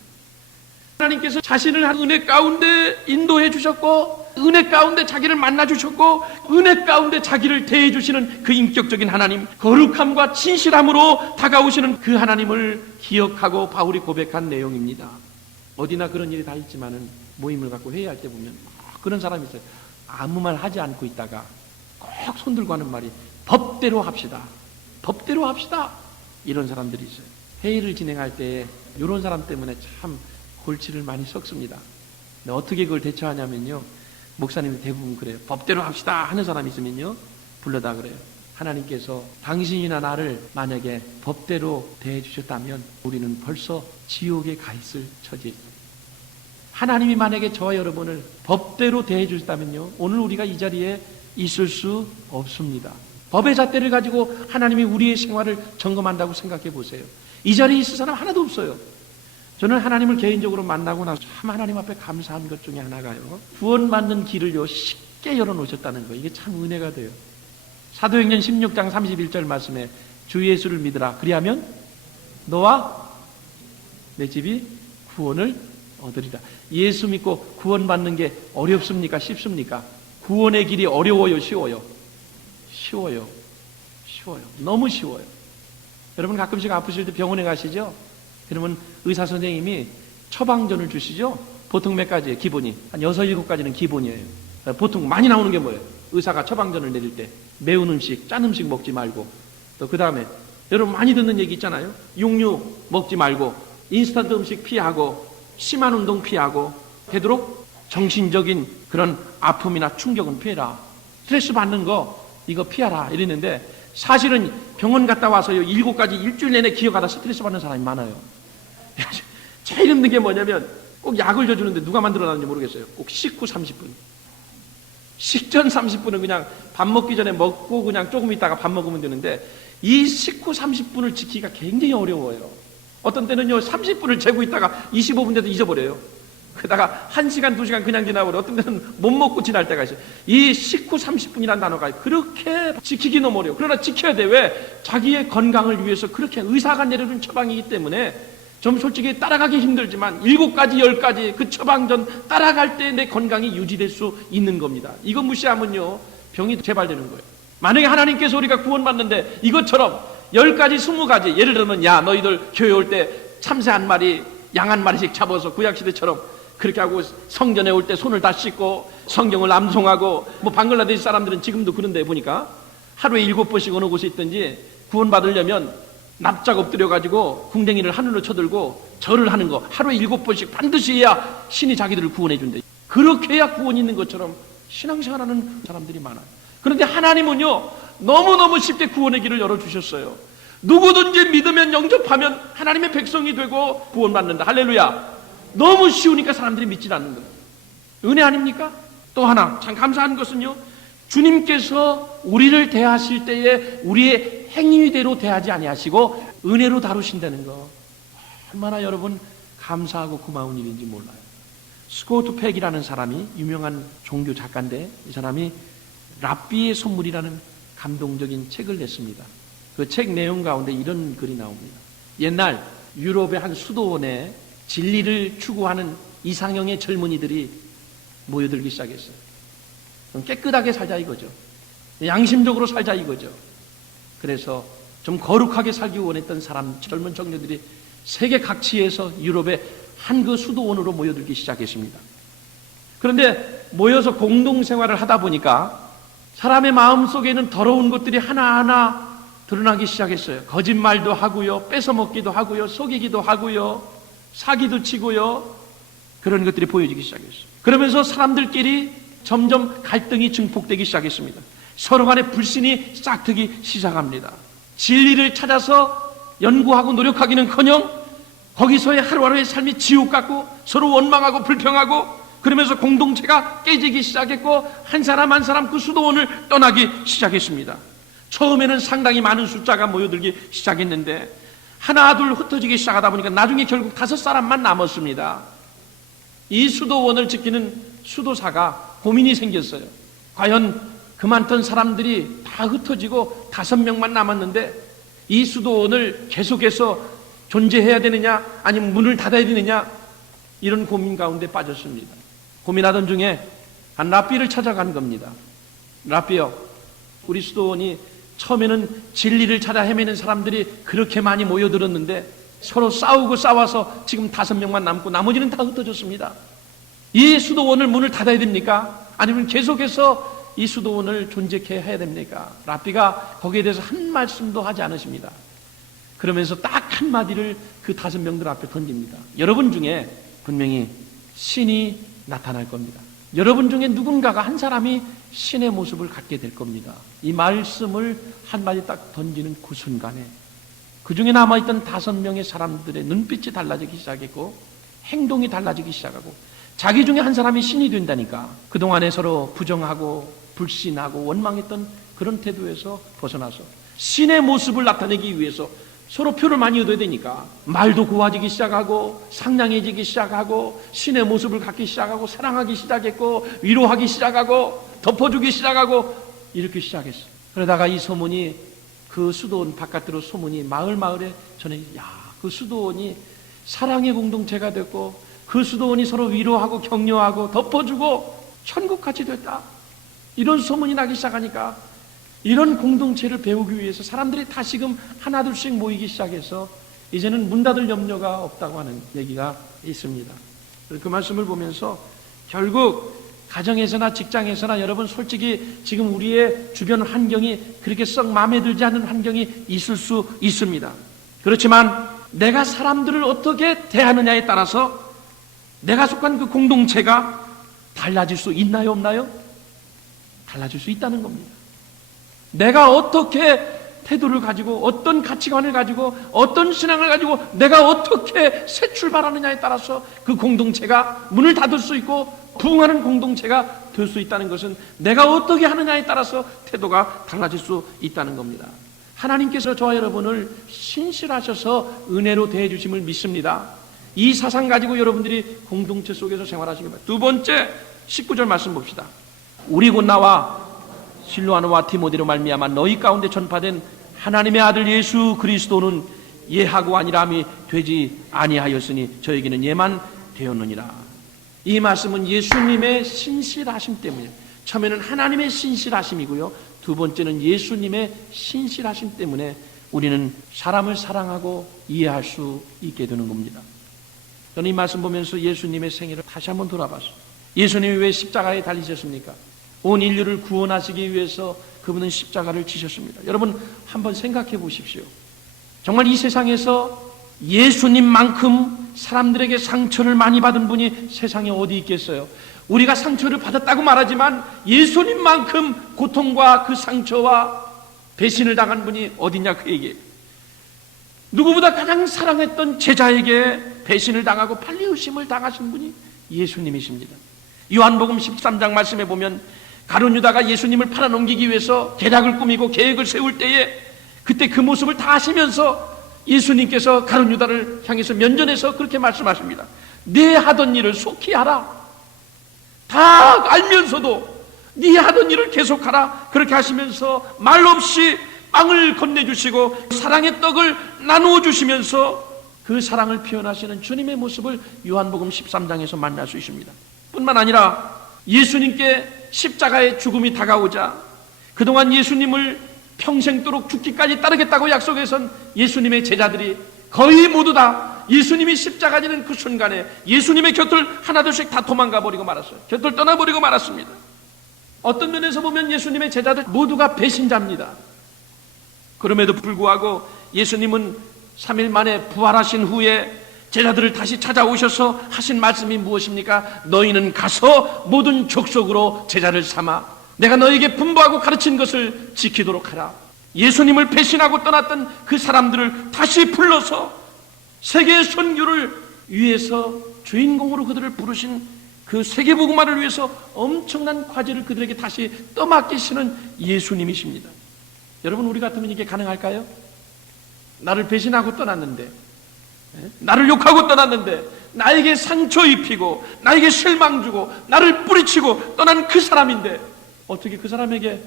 하나님께서 자신을 은혜 가운데 인도해 주셨고, 은혜 가운데 자기를 만나주셨고, 은혜 가운데 자기를 대해주시는 그 인격적인 하나님, 거룩함과 진실함으로 다가오시는 그 하나님을 기억하고 바울이 고백한 내용입니다. 어디나 그런 일이 다 있지만은 모임을 갖고 회의할 때 보면 그런 사람이 있어요. 아무 말 하지 않고 있다가 꼭 손들고 하는 말이 법대로 합시다. 법대로 합시다. 이런 사람들이 있어요. 회의를 진행할 때 이런 사람 때문에 참 골치를 많이 썩습니다. 근데 어떻게 그걸 대처하냐면요. 목사님이 대부분 그래요. 법대로 합시다 하는 사람이 있으면요. 불러다 그래요. 하나님께서 당신이나 나를 만약에 법대로 대해 주셨다면 우리는 벌써 지옥에 가 있을 처지에 있습니다. 하나님이 만약에 저와 여러분을 법대로 대해 주셨다면요, 오늘 우리가 이 자리에 있을 수 없습니다. 법의 잣대를 가지고 하나님이 우리의 생활을 점검한다고 생각해 보세요. 이 자리에 있을 사람 하나도 없어요. 저는 하나님을 개인적으로 만나고 나서 참 하나님 앞에 감사한 것 중에 하나가요, 구원받는 길을요 쉽게 열어놓으셨다는 거. 이게 참 은혜가 돼요. 사도행전 16장 31절 말씀에 주 예수를 믿으라. 그리하면 너와 내 집이 구원을 얻으리라. 예수 믿고 구원받는 게 어렵습니까? 쉽습니까? 구원의 길이 어려워요? 쉬워요? 쉬워요. 쉬워요. 너무 쉬워요. 여러분 가끔씩 아프실 때 병원에 가시죠? 그러면 의사 선생님이 처방전을 주시죠? 보통 몇 가지예요? 기본이 한 6, 7가지는 기본이에요. 보통 많이 나오는 게 뭐예요? 의사가 처방전을 내릴 때 매운 음식, 짠 음식 먹지 말고, 또 그 다음에 여러분 많이 듣는 얘기 있잖아요. 육류 먹지 말고, 인스턴트 음식 피하고, 심한 운동 피하고, 되도록 정신적인 그런 아픔이나 충격은 피해라. 스트레스 받는 거 이거 피하라 이랬는데, 사실은 병원 갔다 와서요 7가지 일주일 내내 기억하다 스트레스 받는 사람이 많아요. 제일 힘든 게 뭐냐면 꼭 약을 줘주는데 누가 만들어놨는지 모르겠어요. 꼭 식후 30분, 식전 30분은 그냥 밥 먹기 전에 먹고 그냥 조금 있다가 밥 먹으면 되는데, 이 식후 30분을 지키기가 굉장히 어려워요. 어떤 때는요 30분을 재고 있다가 25분 돼도 잊어버려요. 그러다가 1시간, 2시간 그냥 지나버려. 어떤 때는 못 먹고 지날 때가 있어요. 이 식후 30분이라는 단어가 그렇게 지키기 너무 어려워요. 그러나 지켜야 돼. 왜? 자기의 건강을 위해서 그렇게 의사가 내려준 처방이기 때문에 좀 솔직히 따라가기 힘들지만 7가지, 10가지 그 처방전 따라갈 때 내 건강이 유지될 수 있는 겁니다. 이거 무시하면요 병이 재발되는 거예요. 만약에 하나님께서 우리가 구원받는데 이것처럼 10가지, 20가지, 예를 들면 야 너희들 교회 올 때 참새 한 마리, 양 한 마리씩 잡아서 구약시대처럼 그렇게 하고 성전에 올 때 손을 다 씻고 성경을 암송하고, 뭐 방글라데시 사람들은 지금도 그런데 보니까 하루에 7번씩 어느 곳에 있든지 구원받으려면 납작 엎드려가지고 궁뎅이를 하늘로 쳐들고 절을 하는 거 하루에 7번씩 반드시 해야 신이 자기들을 구원해 준대. 그렇게 해야 구원이 있는 것처럼 신앙생활하는 사람들이 많아요. 그런데 하나님은요 너무너무 쉽게 구원의 길을 열어주셨어요. 누구든지 믿으면 영접하면 하나님의 백성이 되고 구원받는다. 할렐루야. 너무 쉬우니까 사람들이 믿질 않는 거예요. 은혜 아닙니까? 또 하나 참 감사한 것은요, 주님께서 우리를 대하실 때에 우리의 행위대로 대하지 아니하시고 은혜로 다루신다는 거 얼마나 여러분 감사하고 고마운 일인지 몰라요. 스코트 팩이라는 사람이 유명한 종교 작가인데 이 사람이 랍비의 선물이라는 감동적인 책을 냈습니다. 그 책 내용 가운데 이런 글이 나옵니다. 옛날 유럽의 한 수도원에 진리를 추구하는 이상형의 젊은이들이 모여들기 시작했어요. 좀 깨끗하게 살자 이거죠. 양심적으로 살자 이거죠. 그래서 좀 거룩하게 살기 원했던 젊은 청년들이 세계 각지에서 유럽의 한 그 수도원으로 모여들기 시작했습니다. 그런데 모여서 공동생활을 하다 보니까 사람의 마음속에 있는 더러운 것들이 하나하나 드러나기 시작했어요. 거짓말도 하고요, 뺏어먹기도 하고요, 속이기도 하고요, 사기도 치고요, 그런 것들이 보여지기 시작했어요. 그러면서 사람들끼리 점점 갈등이 증폭되기 시작했습니다. 서로 간에 불신이 싹트기 시작합니다. 진리를 찾아서 연구하고 노력하기는커녕 거기서의 하루하루의 삶이 지옥 같고 서로 원망하고 불평하고 그러면서 공동체가 깨지기 시작했고 한 사람 한 사람 그 수도원을 떠나기 시작했습니다. 처음에는 상당히 많은 숫자가 모여들기 시작했는데 하나 둘 흩어지기 시작하다 보니까 나중에 결국 5사람만 남았습니다. 이 수도원을 지키는 수도사가 고민이 생겼어요. 과연 그 많던 사람들이 다 흩어지고 5명만 남았는데 이 수도원을 계속해서 존재해야 되느냐 아니면 문을 닫아야 되느냐 이런 고민 가운데 빠졌습니다. 고민하던 중에 한 랍비를 찾아간 겁니다. 랍비요, 우리 수도원이 처음에는 진리를 찾아 헤매는 사람들이 그렇게 많이 모여들었는데 서로 싸우고 싸워서 지금 5명만 남고 나머지는 다 흩어졌습니다. 이 수도원을 문을 닫아야 됩니까? 아니면 계속해서 이 수도원을 존재케 해야 됩니까? 랍비가 거기에 대해서 한 말씀도 하지 않으십니다. 그러면서 딱 한마디를 그 5명들 앞에 던집니다. 여러분 중에 분명히 신이 나타날 겁니다. 여러분 중에 누군가가 한 사람이 신의 모습을 갖게 될 겁니다. 이 말씀을 한마디 딱 던지는 그 순간에 그 중에 남아있던 5명의 사람들의 눈빛이 달라지기 시작했고 행동이 달라지기 시작하고 자기 중에 한 사람이 신이 된다니까. 그동안에 서로 부정하고 불신하고 원망했던 그런 태도에서 벗어나서 신의 모습을 나타내기 위해서 서로 표를 많이 얻어야 되니까 말도 고와지기 시작하고 상냥해지기 시작하고 신의 모습을 갖기 시작하고 사랑하기 시작했고 위로하기 시작하고 덮어주기 시작하고 이렇게 시작했어. 그러다가 이 소문이 그 수도원 바깥으로 소문이 마을에 전해, 그 수도원이 사랑의 공동체가 됐고 그 수도원이 서로 위로하고 격려하고 덮어주고 천국같이 됐다. 이런 소문이 나기 시작하니까 이런 공동체를 배우기 위해서 사람들이 다시금 하나둘씩 모이기 시작해서 이제는 문 닫을 염려가 없다고 하는 얘기가 있습니다. 그 말씀을 보면서 결국 가정에서나 직장에서나 여러분 솔직히 지금 우리의 주변 환경이 그렇게 썩 마음에 들지 않는 환경이 있을 수 있습니다. 그렇지만 내가 사람들을 어떻게 대하느냐에 따라서 내가 속한 그 공동체가 달라질 수 있나요, 없나요? 달라질 수 있다는 겁니다. 내가 어떻게 태도를 가지고 어떤 가치관을 가지고 어떤 신앙을 가지고 내가 어떻게 새 출발하느냐에 따라서 그 공동체가 문을 닫을 수 있고 부흥하는 공동체가 될 수 있다는 것은 내가 어떻게 하느냐에 따라서 태도가 달라질 수 있다는 겁니다. 하나님께서 저와 여러분을 신실하셔서 은혜로 대해 주심을 믿습니다. 이 사상 가지고 여러분들이 공동체 속에서 생활하시기 바랍니다. 두 번째 19절 말씀 봅시다. 우리 곧 나와 실로아노와 디모데로 말미암아 너희 가운데 전파된 하나님의 아들 예수 그리스도는 예하고 아니라함이 되지 아니하였으니 저에게는 예만 되었느니라. 이 말씀은 예수님의 신실하심 때문이에요. 처음에는 하나님의 신실하심이고요, 두 번째는 예수님의 신실하심 때문에 우리는 사람을 사랑하고 이해할 수 있게 되는 겁니다. 저는 이 말씀 보면서 예수님의 생애를 다시 한번 돌아봤어요. 예수님이 왜 십자가에 달리셨습니까? 온 인류를 구원하시기 위해서 그분은 십자가를 지셨습니다. 여러분 한번 생각해 보십시오. 정말 이 세상에서 예수님만큼 사람들에게 상처를 많이 받은 분이 세상에 어디 있겠어요? 우리가 상처를 받았다고 말하지만 예수님만큼 고통과 그 상처와 배신을 당한 분이 어디냐 그 얘기예요. 누구보다 가장 사랑했던 제자에게 배신을 당하고 팔리우심을 당하신 분이 예수님이십니다. 요한복음 13장 말씀에 보면 가룟 유다가 예수님을 팔아넘기기 위해서 계략을 꾸미고 계획을 세울 때에 그때 그 모습을 다 아시면서 예수님께서 가룟 유다를 향해서 면전에서 그렇게 말씀하십니다. 네 하던 일을 속히 하라. 다 알면서도 네 하던 일을 계속하라. 그렇게 하시면서 말 없이 빵을 건네주시고 사랑의 떡을 나누어 주시면서 그 사랑을 표현하시는 주님의 모습을 요한복음 13장에서 만날 수 있습니다. 뿐만 아니라 예수님께 십자가의 죽음이 다가오자 그동안 예수님을 평생도록 죽기까지 따르겠다고 약속해선 예수님의 제자들이 거의 모두 다 예수님이 십자가 지는 그 순간에 예수님의 곁을 하나둘씩 다 도망가 버리고 말았어요. 곁을 떠나버리고 말았습니다. 어떤 면에서 보면 예수님의 제자들 모두가 배신자입니다. 그럼에도 불구하고 예수님은 3일 만에 부활하신 후에 제자들을 다시 찾아오셔서 하신 말씀이 무엇입니까? 너희는 가서 모든 족속으로 제자를 삼아 내가 너에게 분부하고 가르친 것을 지키도록 하라. 예수님을 배신하고 떠났던 그 사람들을 다시 불러서 세계 선교를 위해서 주인공으로 그들을 부르신 그 세계복음화를 위해서 엄청난 과제를 그들에게 다시 떠맡기시는 예수님이십니다. 여러분, 우리 같으면 이게 가능할까요? 나를 배신하고 떠났는데, 나를 욕하고 떠났는데, 나에게 상처 입히고 나에게 실망 주고 나를 뿌리치고 떠난 그 사람인데 어떻게 그 사람에게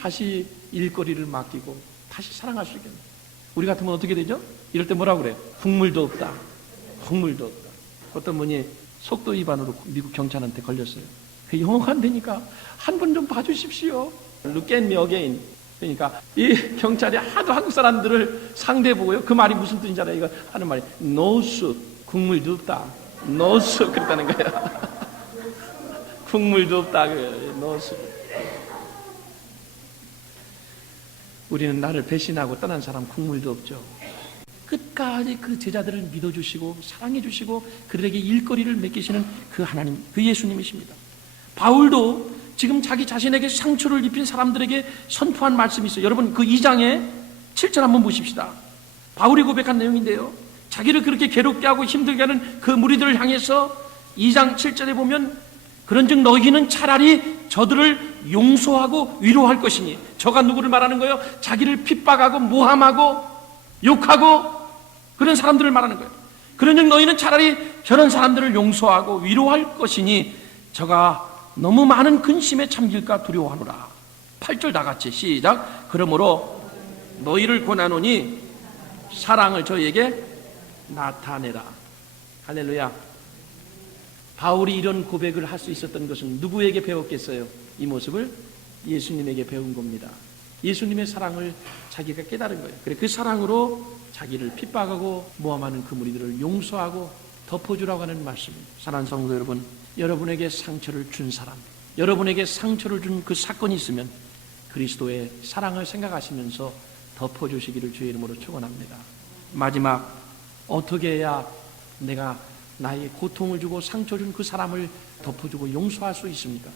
다시 일거리를 맡기고 다시 사랑할 수 있겠나요? 우리 같으면 어떻게 되죠? 이럴 때 뭐라고 그래요? 국물도 없다. 국물도 없다. 어떤 분이 속도 위반으로 미국 경찰한테 걸렸어요. 그 영어가 안 되니까 한 번 좀 봐주십시오. Look at me again. 그러니까 이 경찰이 하도 한국 사람들을 상대해보고요. 그 말이 무슨 뜻인지 알아요? 이거 하는 말이 No soup. 국물도 없다. No soup. 그랬다는 거예요. 국물도 없다. No soup. 우리는 나를 배신하고 떠난 사람 국물도 없죠. 끝까지 그 제자들을 믿어주시고 사랑해주시고 그들에게 일거리를 맡기시는 그 하나님, 그 예수님이십니다. 바울도 지금 자기 자신에게 상처를 입힌 사람들에게 선포한 말씀이 있어요. 여러분, 그 2장에 7절 한번 보십시다. 바울이 고백한 내용인데요, 자기를 그렇게 괴롭게 하고 힘들게 하는 그 무리들을 향해서 2장 7절에 보면 그런즉 너희는 차라리 저들을 용서하고 위로할 것이니, 저가 누구를 말하는 거예요? 자기를 핍박하고 모함하고 욕하고 그런 사람들을 말하는 거예요. 그런즉 너희는 차라리 저런 사람들을 용서하고 위로할 것이니 저가 너무 많은 근심에 잠길까 두려워하노라. 8절 다 같이 시작. 그러므로 너희를 권하노니 사랑을 저에게 나타내라. 할렐루야. 바울이 이런 고백을 할 수 있었던 것은 누구에게 배웠겠어요? 이 모습을 예수님에게 배운 겁니다. 예수님의 사랑을 자기가 깨달은 거예요. 그래, 그 사랑으로 자기를 핍박하고 모함하는 그 무리들을 용서하고 덮어주라고 하는 말씀입니다. 사랑하는 성도 여러분, 여러분에게 상처를 준 사람, 여러분에게 상처를 준 그 사건이 있으면 그리스도의 사랑을 생각하시면서 덮어주시기를 주의 이름으로 축원합니다. 마지막, 어떻게 해야 내가 나에게 고통을 주고 상처 준 그 사람을 덮어주고 용서할 수 있습니까?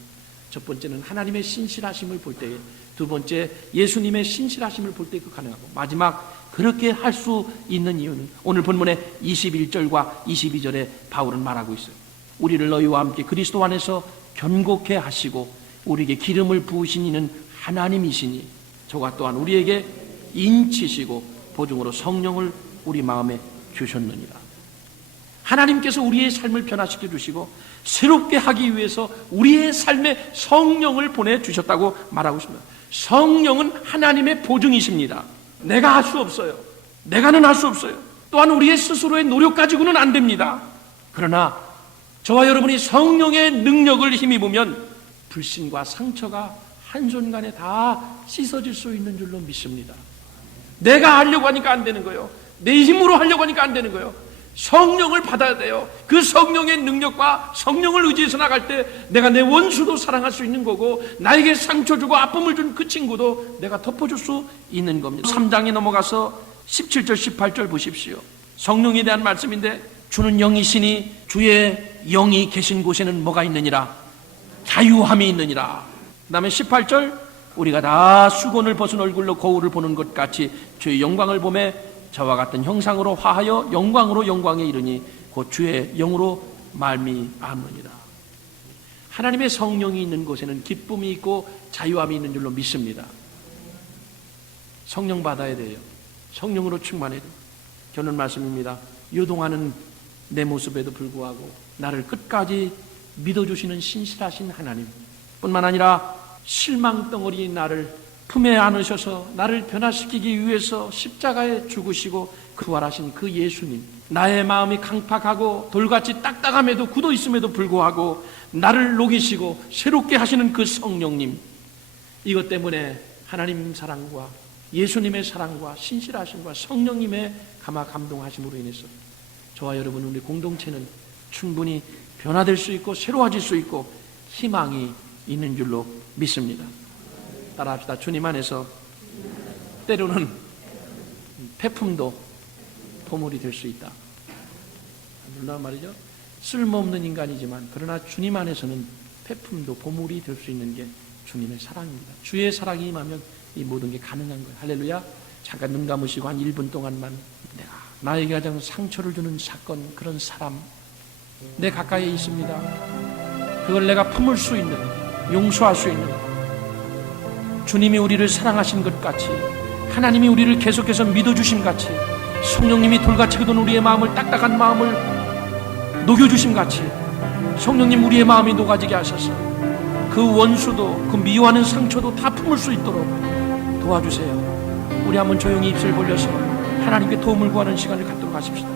첫 번째는 하나님의 신실하심을 볼 때에, 두 번째 예수님의 신실하심을 볼 때 그 가능하고, 마지막 그렇게 할 수 있는 이유는 오늘 본문의 21절과 22절에 바울은 말하고 있어요. 우리를 너희와 함께 그리스도 안에서 견고케 하시고 우리에게 기름을 부으신 이는 하나님이시니 저가 또한 우리에게 인치시고 보증으로 성령을 우리 마음에 주셨느니라. 하나님께서 우리의 삶을 변화시켜 주시고 새롭게 하기 위해서 우리의 삶에 성령을 보내주셨다고 말하고 있습니다. 성령은 하나님의 보증이십니다. 내가 할 수 없어요. 내가는 할 수 없어요. 또한 우리의 스스로의 노력 가지고는 안 됩니다. 그러나 저와 여러분이 성령의 능력을 힘입으면 불신과 상처가 한순간에 다 씻어질 수 있는 줄로 믿습니다. 내가 하려고 하니까 안 되는 거예요. 내 힘으로 하려고 하니까 안 되는 거예요. 성령을 받아야 돼요. 그 성령의 능력과 성령을 의지해서 나갈 때 내가 내 원수도 사랑할 수 있는 거고, 나에게 상처 주고 아픔을 준 그 친구도 내가 덮어줄 수 있는 겁니다. 3장에 넘어가서 17절 18절 보십시오. 성령에 대한 말씀인데, 주는 영이시니 주의 영이 계신 곳에는 뭐가 있느니라? 자유함이 있느니라. 그 다음에 18절, 우리가 다 수건을 벗은 얼굴로 거울을 보는 것 같이 주의 영광을 보매 저와 같은 형상으로 화하여 영광으로 영광에 이르니 곧 주의 영으로 말미암느니라. 하나님의 성령이 있는 곳에는 기쁨이 있고 자유함이 있는 줄로 믿습니다. 성령 받아야 돼요. 성령으로 충만해야 돼요. 저는 말씀입니다. 요동하는 내 모습에도 불구하고 나를 끝까지 믿어주시는 신실하신 하나님 뿐만 아니라 실망덩어리인 나를 품에 안으셔서 나를 변화시키기 위해서 십자가에 죽으시고 부활하신 그 예수님, 나의 마음이 강팍하고 돌같이 딱딱함에도 굳어 있음에도 불구하고 나를 녹이시고 새롭게 하시는 그 성령님, 이것 때문에 하나님 사랑과 예수님의 사랑과 신실하심과 성령님의 감동하심으로 인해서 저와 여러분, 우리 공동체는 충분히 변화될 수 있고 새로워질 수 있고 희망이 있는 줄로 믿습니다. 따라합시다. 주님 안에서 때로는 폐품도 보물이 될 수 있다. 놀라운 말이죠. 쓸모없는 인간이지만 그러나 주님 안에서는 폐품도 보물이 될 수 있는 게 주님의 사랑입니다. 주의 사랑이 임하면 이 모든 게 가능한 거예요. 할렐루야. 잠깐 눈 감으시고 한 1분 동안만 내가 나에게 가장 상처를 주는 사건, 그런 사람 내 가까이에 있습니다. 그걸 내가 품을 수 있는, 용서할 수 있는, 주님이 우리를 사랑하신 것 같이, 하나님이 우리를 계속해서 믿어주신 같이, 성령님이 돌같이 굳은 우리의 마음을, 딱딱한 마음을 녹여주심 같이 성령님 우리의 마음이 녹아지게 하셔서 그 원수도, 그 미워하는 상처도 다 품을 수 있도록 도와주세요. 우리 한번 조용히 입술 벌려서 하나님께 도움을 구하는 시간을 갖도록 하십시다.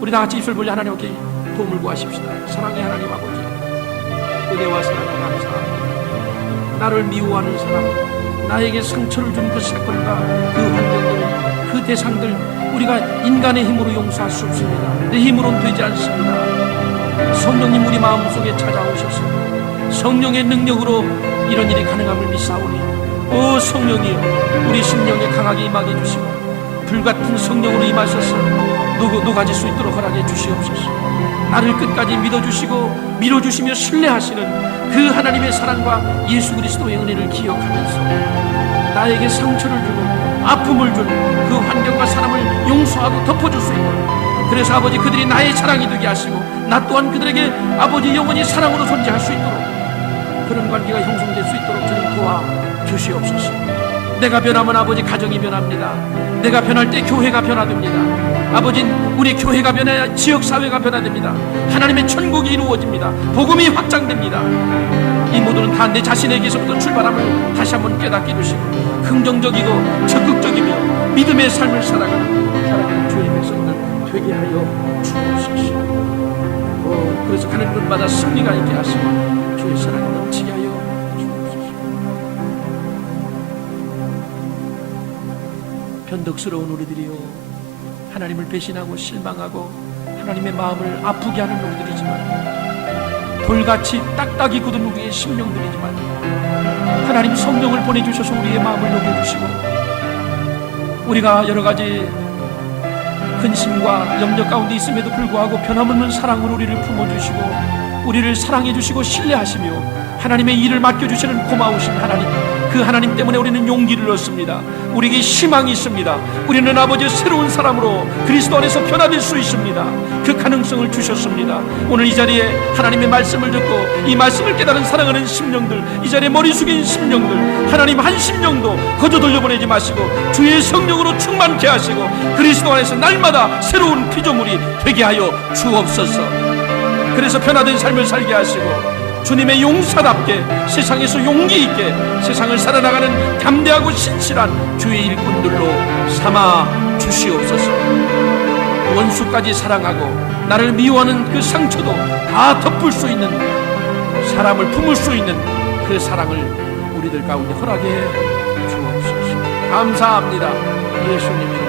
우리 다 같이 입술 벌려 하나님께 도움을 구하십시다. 사랑의 하나님 아버지, 은혜와 사랑을 감사합니다. 나를 미워하는 사람, 나에게 상처를 준 그 사건과 그 환경들, 그 대상들 우리가 인간의 힘으로 용서할 수 없습니다. 내 힘으로는 되지 않습니다. 성령님 우리 마음속에 찾아오셔서 성령의 능력으로 이런 일이 가능함을 믿사오니, 오 성령이여, 우리 심령에 강하게 임하게 해주시고 불같은 성령으로 임하셔서 녹아질 수 있도록 허락해 주시옵소서. 나를 끝까지 믿어주시고 밀어주시며 신뢰하시는 그 하나님의 사랑과 예수 그리스도의 은혜를 기억하면서 나에게 상처를 주고 아픔을 준 그 환경과 사람을 용서하고 덮어줄 수 있도록, 그래서 아버지 그들이 나의 자랑이 되게 하시고 나 또한 그들에게 아버지 영원히 사랑으로 존재할 수 있도록, 그런 관계가 형성될 수 있도록 주님 도와주시옵소서. 내가 변하면 아버지 가정이 변합니다. 내가 변할 때 교회가 변화됩니다. 아버지 우리 교회가 변해야 지역사회가 변화됩니다. 하나님의 천국이 이루어집니다. 복음이 확장됩니다. 이 모두는 다 내 자신에게서부터 출발함을 다시 한번 깨닫게 해주시고 긍정적이고 적극적이며 믿음의 삶을 살아가는 주의 백성들 되게 하여 주옵소서. 그래서 가는 곳마다 승리가 있게 하시고 주의 사랑을 넘치게 하여 주옵소서. 변덕스러운 우리들이요, 하나님을 배신하고 실망하고 하나님의 마음을 아프게 하는 우리들이지만, 돌같이 딱딱이 굳은 우리의 심령들이지만 하나님 성령을 보내주셔서 우리의 마음을 녹여주시고, 우리가 여러가지 근심과 염려 가운데 있음에도 불구하고 변함없는 사랑으로 우리를 품어주시고 우리를 사랑해주시고 신뢰하시며 하나님의 일을 맡겨주시는 고마우신 하나님, 그 하나님 때문에 우리는 용기를 얻습니다. 우리에게 희망이 있습니다. 우리는 아버지의 새로운 사람으로 그리스도 안에서 변화될 수 있습니다. 그 가능성을 주셨습니다. 오늘 이 자리에 하나님의 말씀을 듣고 이 말씀을 깨달은 사랑하는 심령들, 이 자리에 머리 숙인 심령들, 하나님 한 심령도 거저 돌려보내지 마시고 주의 성령으로 충만케 하시고 그리스도 안에서 날마다 새로운 피조물이 되게 하여 주옵소서. 그래서 변화된 삶을 살게 하시고 주님의 용사답게 세상에서 용기 있게 세상을 살아나가는 담대하고 신실한 주의 일꾼들로 삼아 주시옵소서. 원수까지 사랑하고 나를 미워하는 그 상처도 다 덮을 수 있는, 사람을 품을 수 있는 그 사랑을 우리들 가운데 허락해 주옵소서. 감사합니다. 예수님이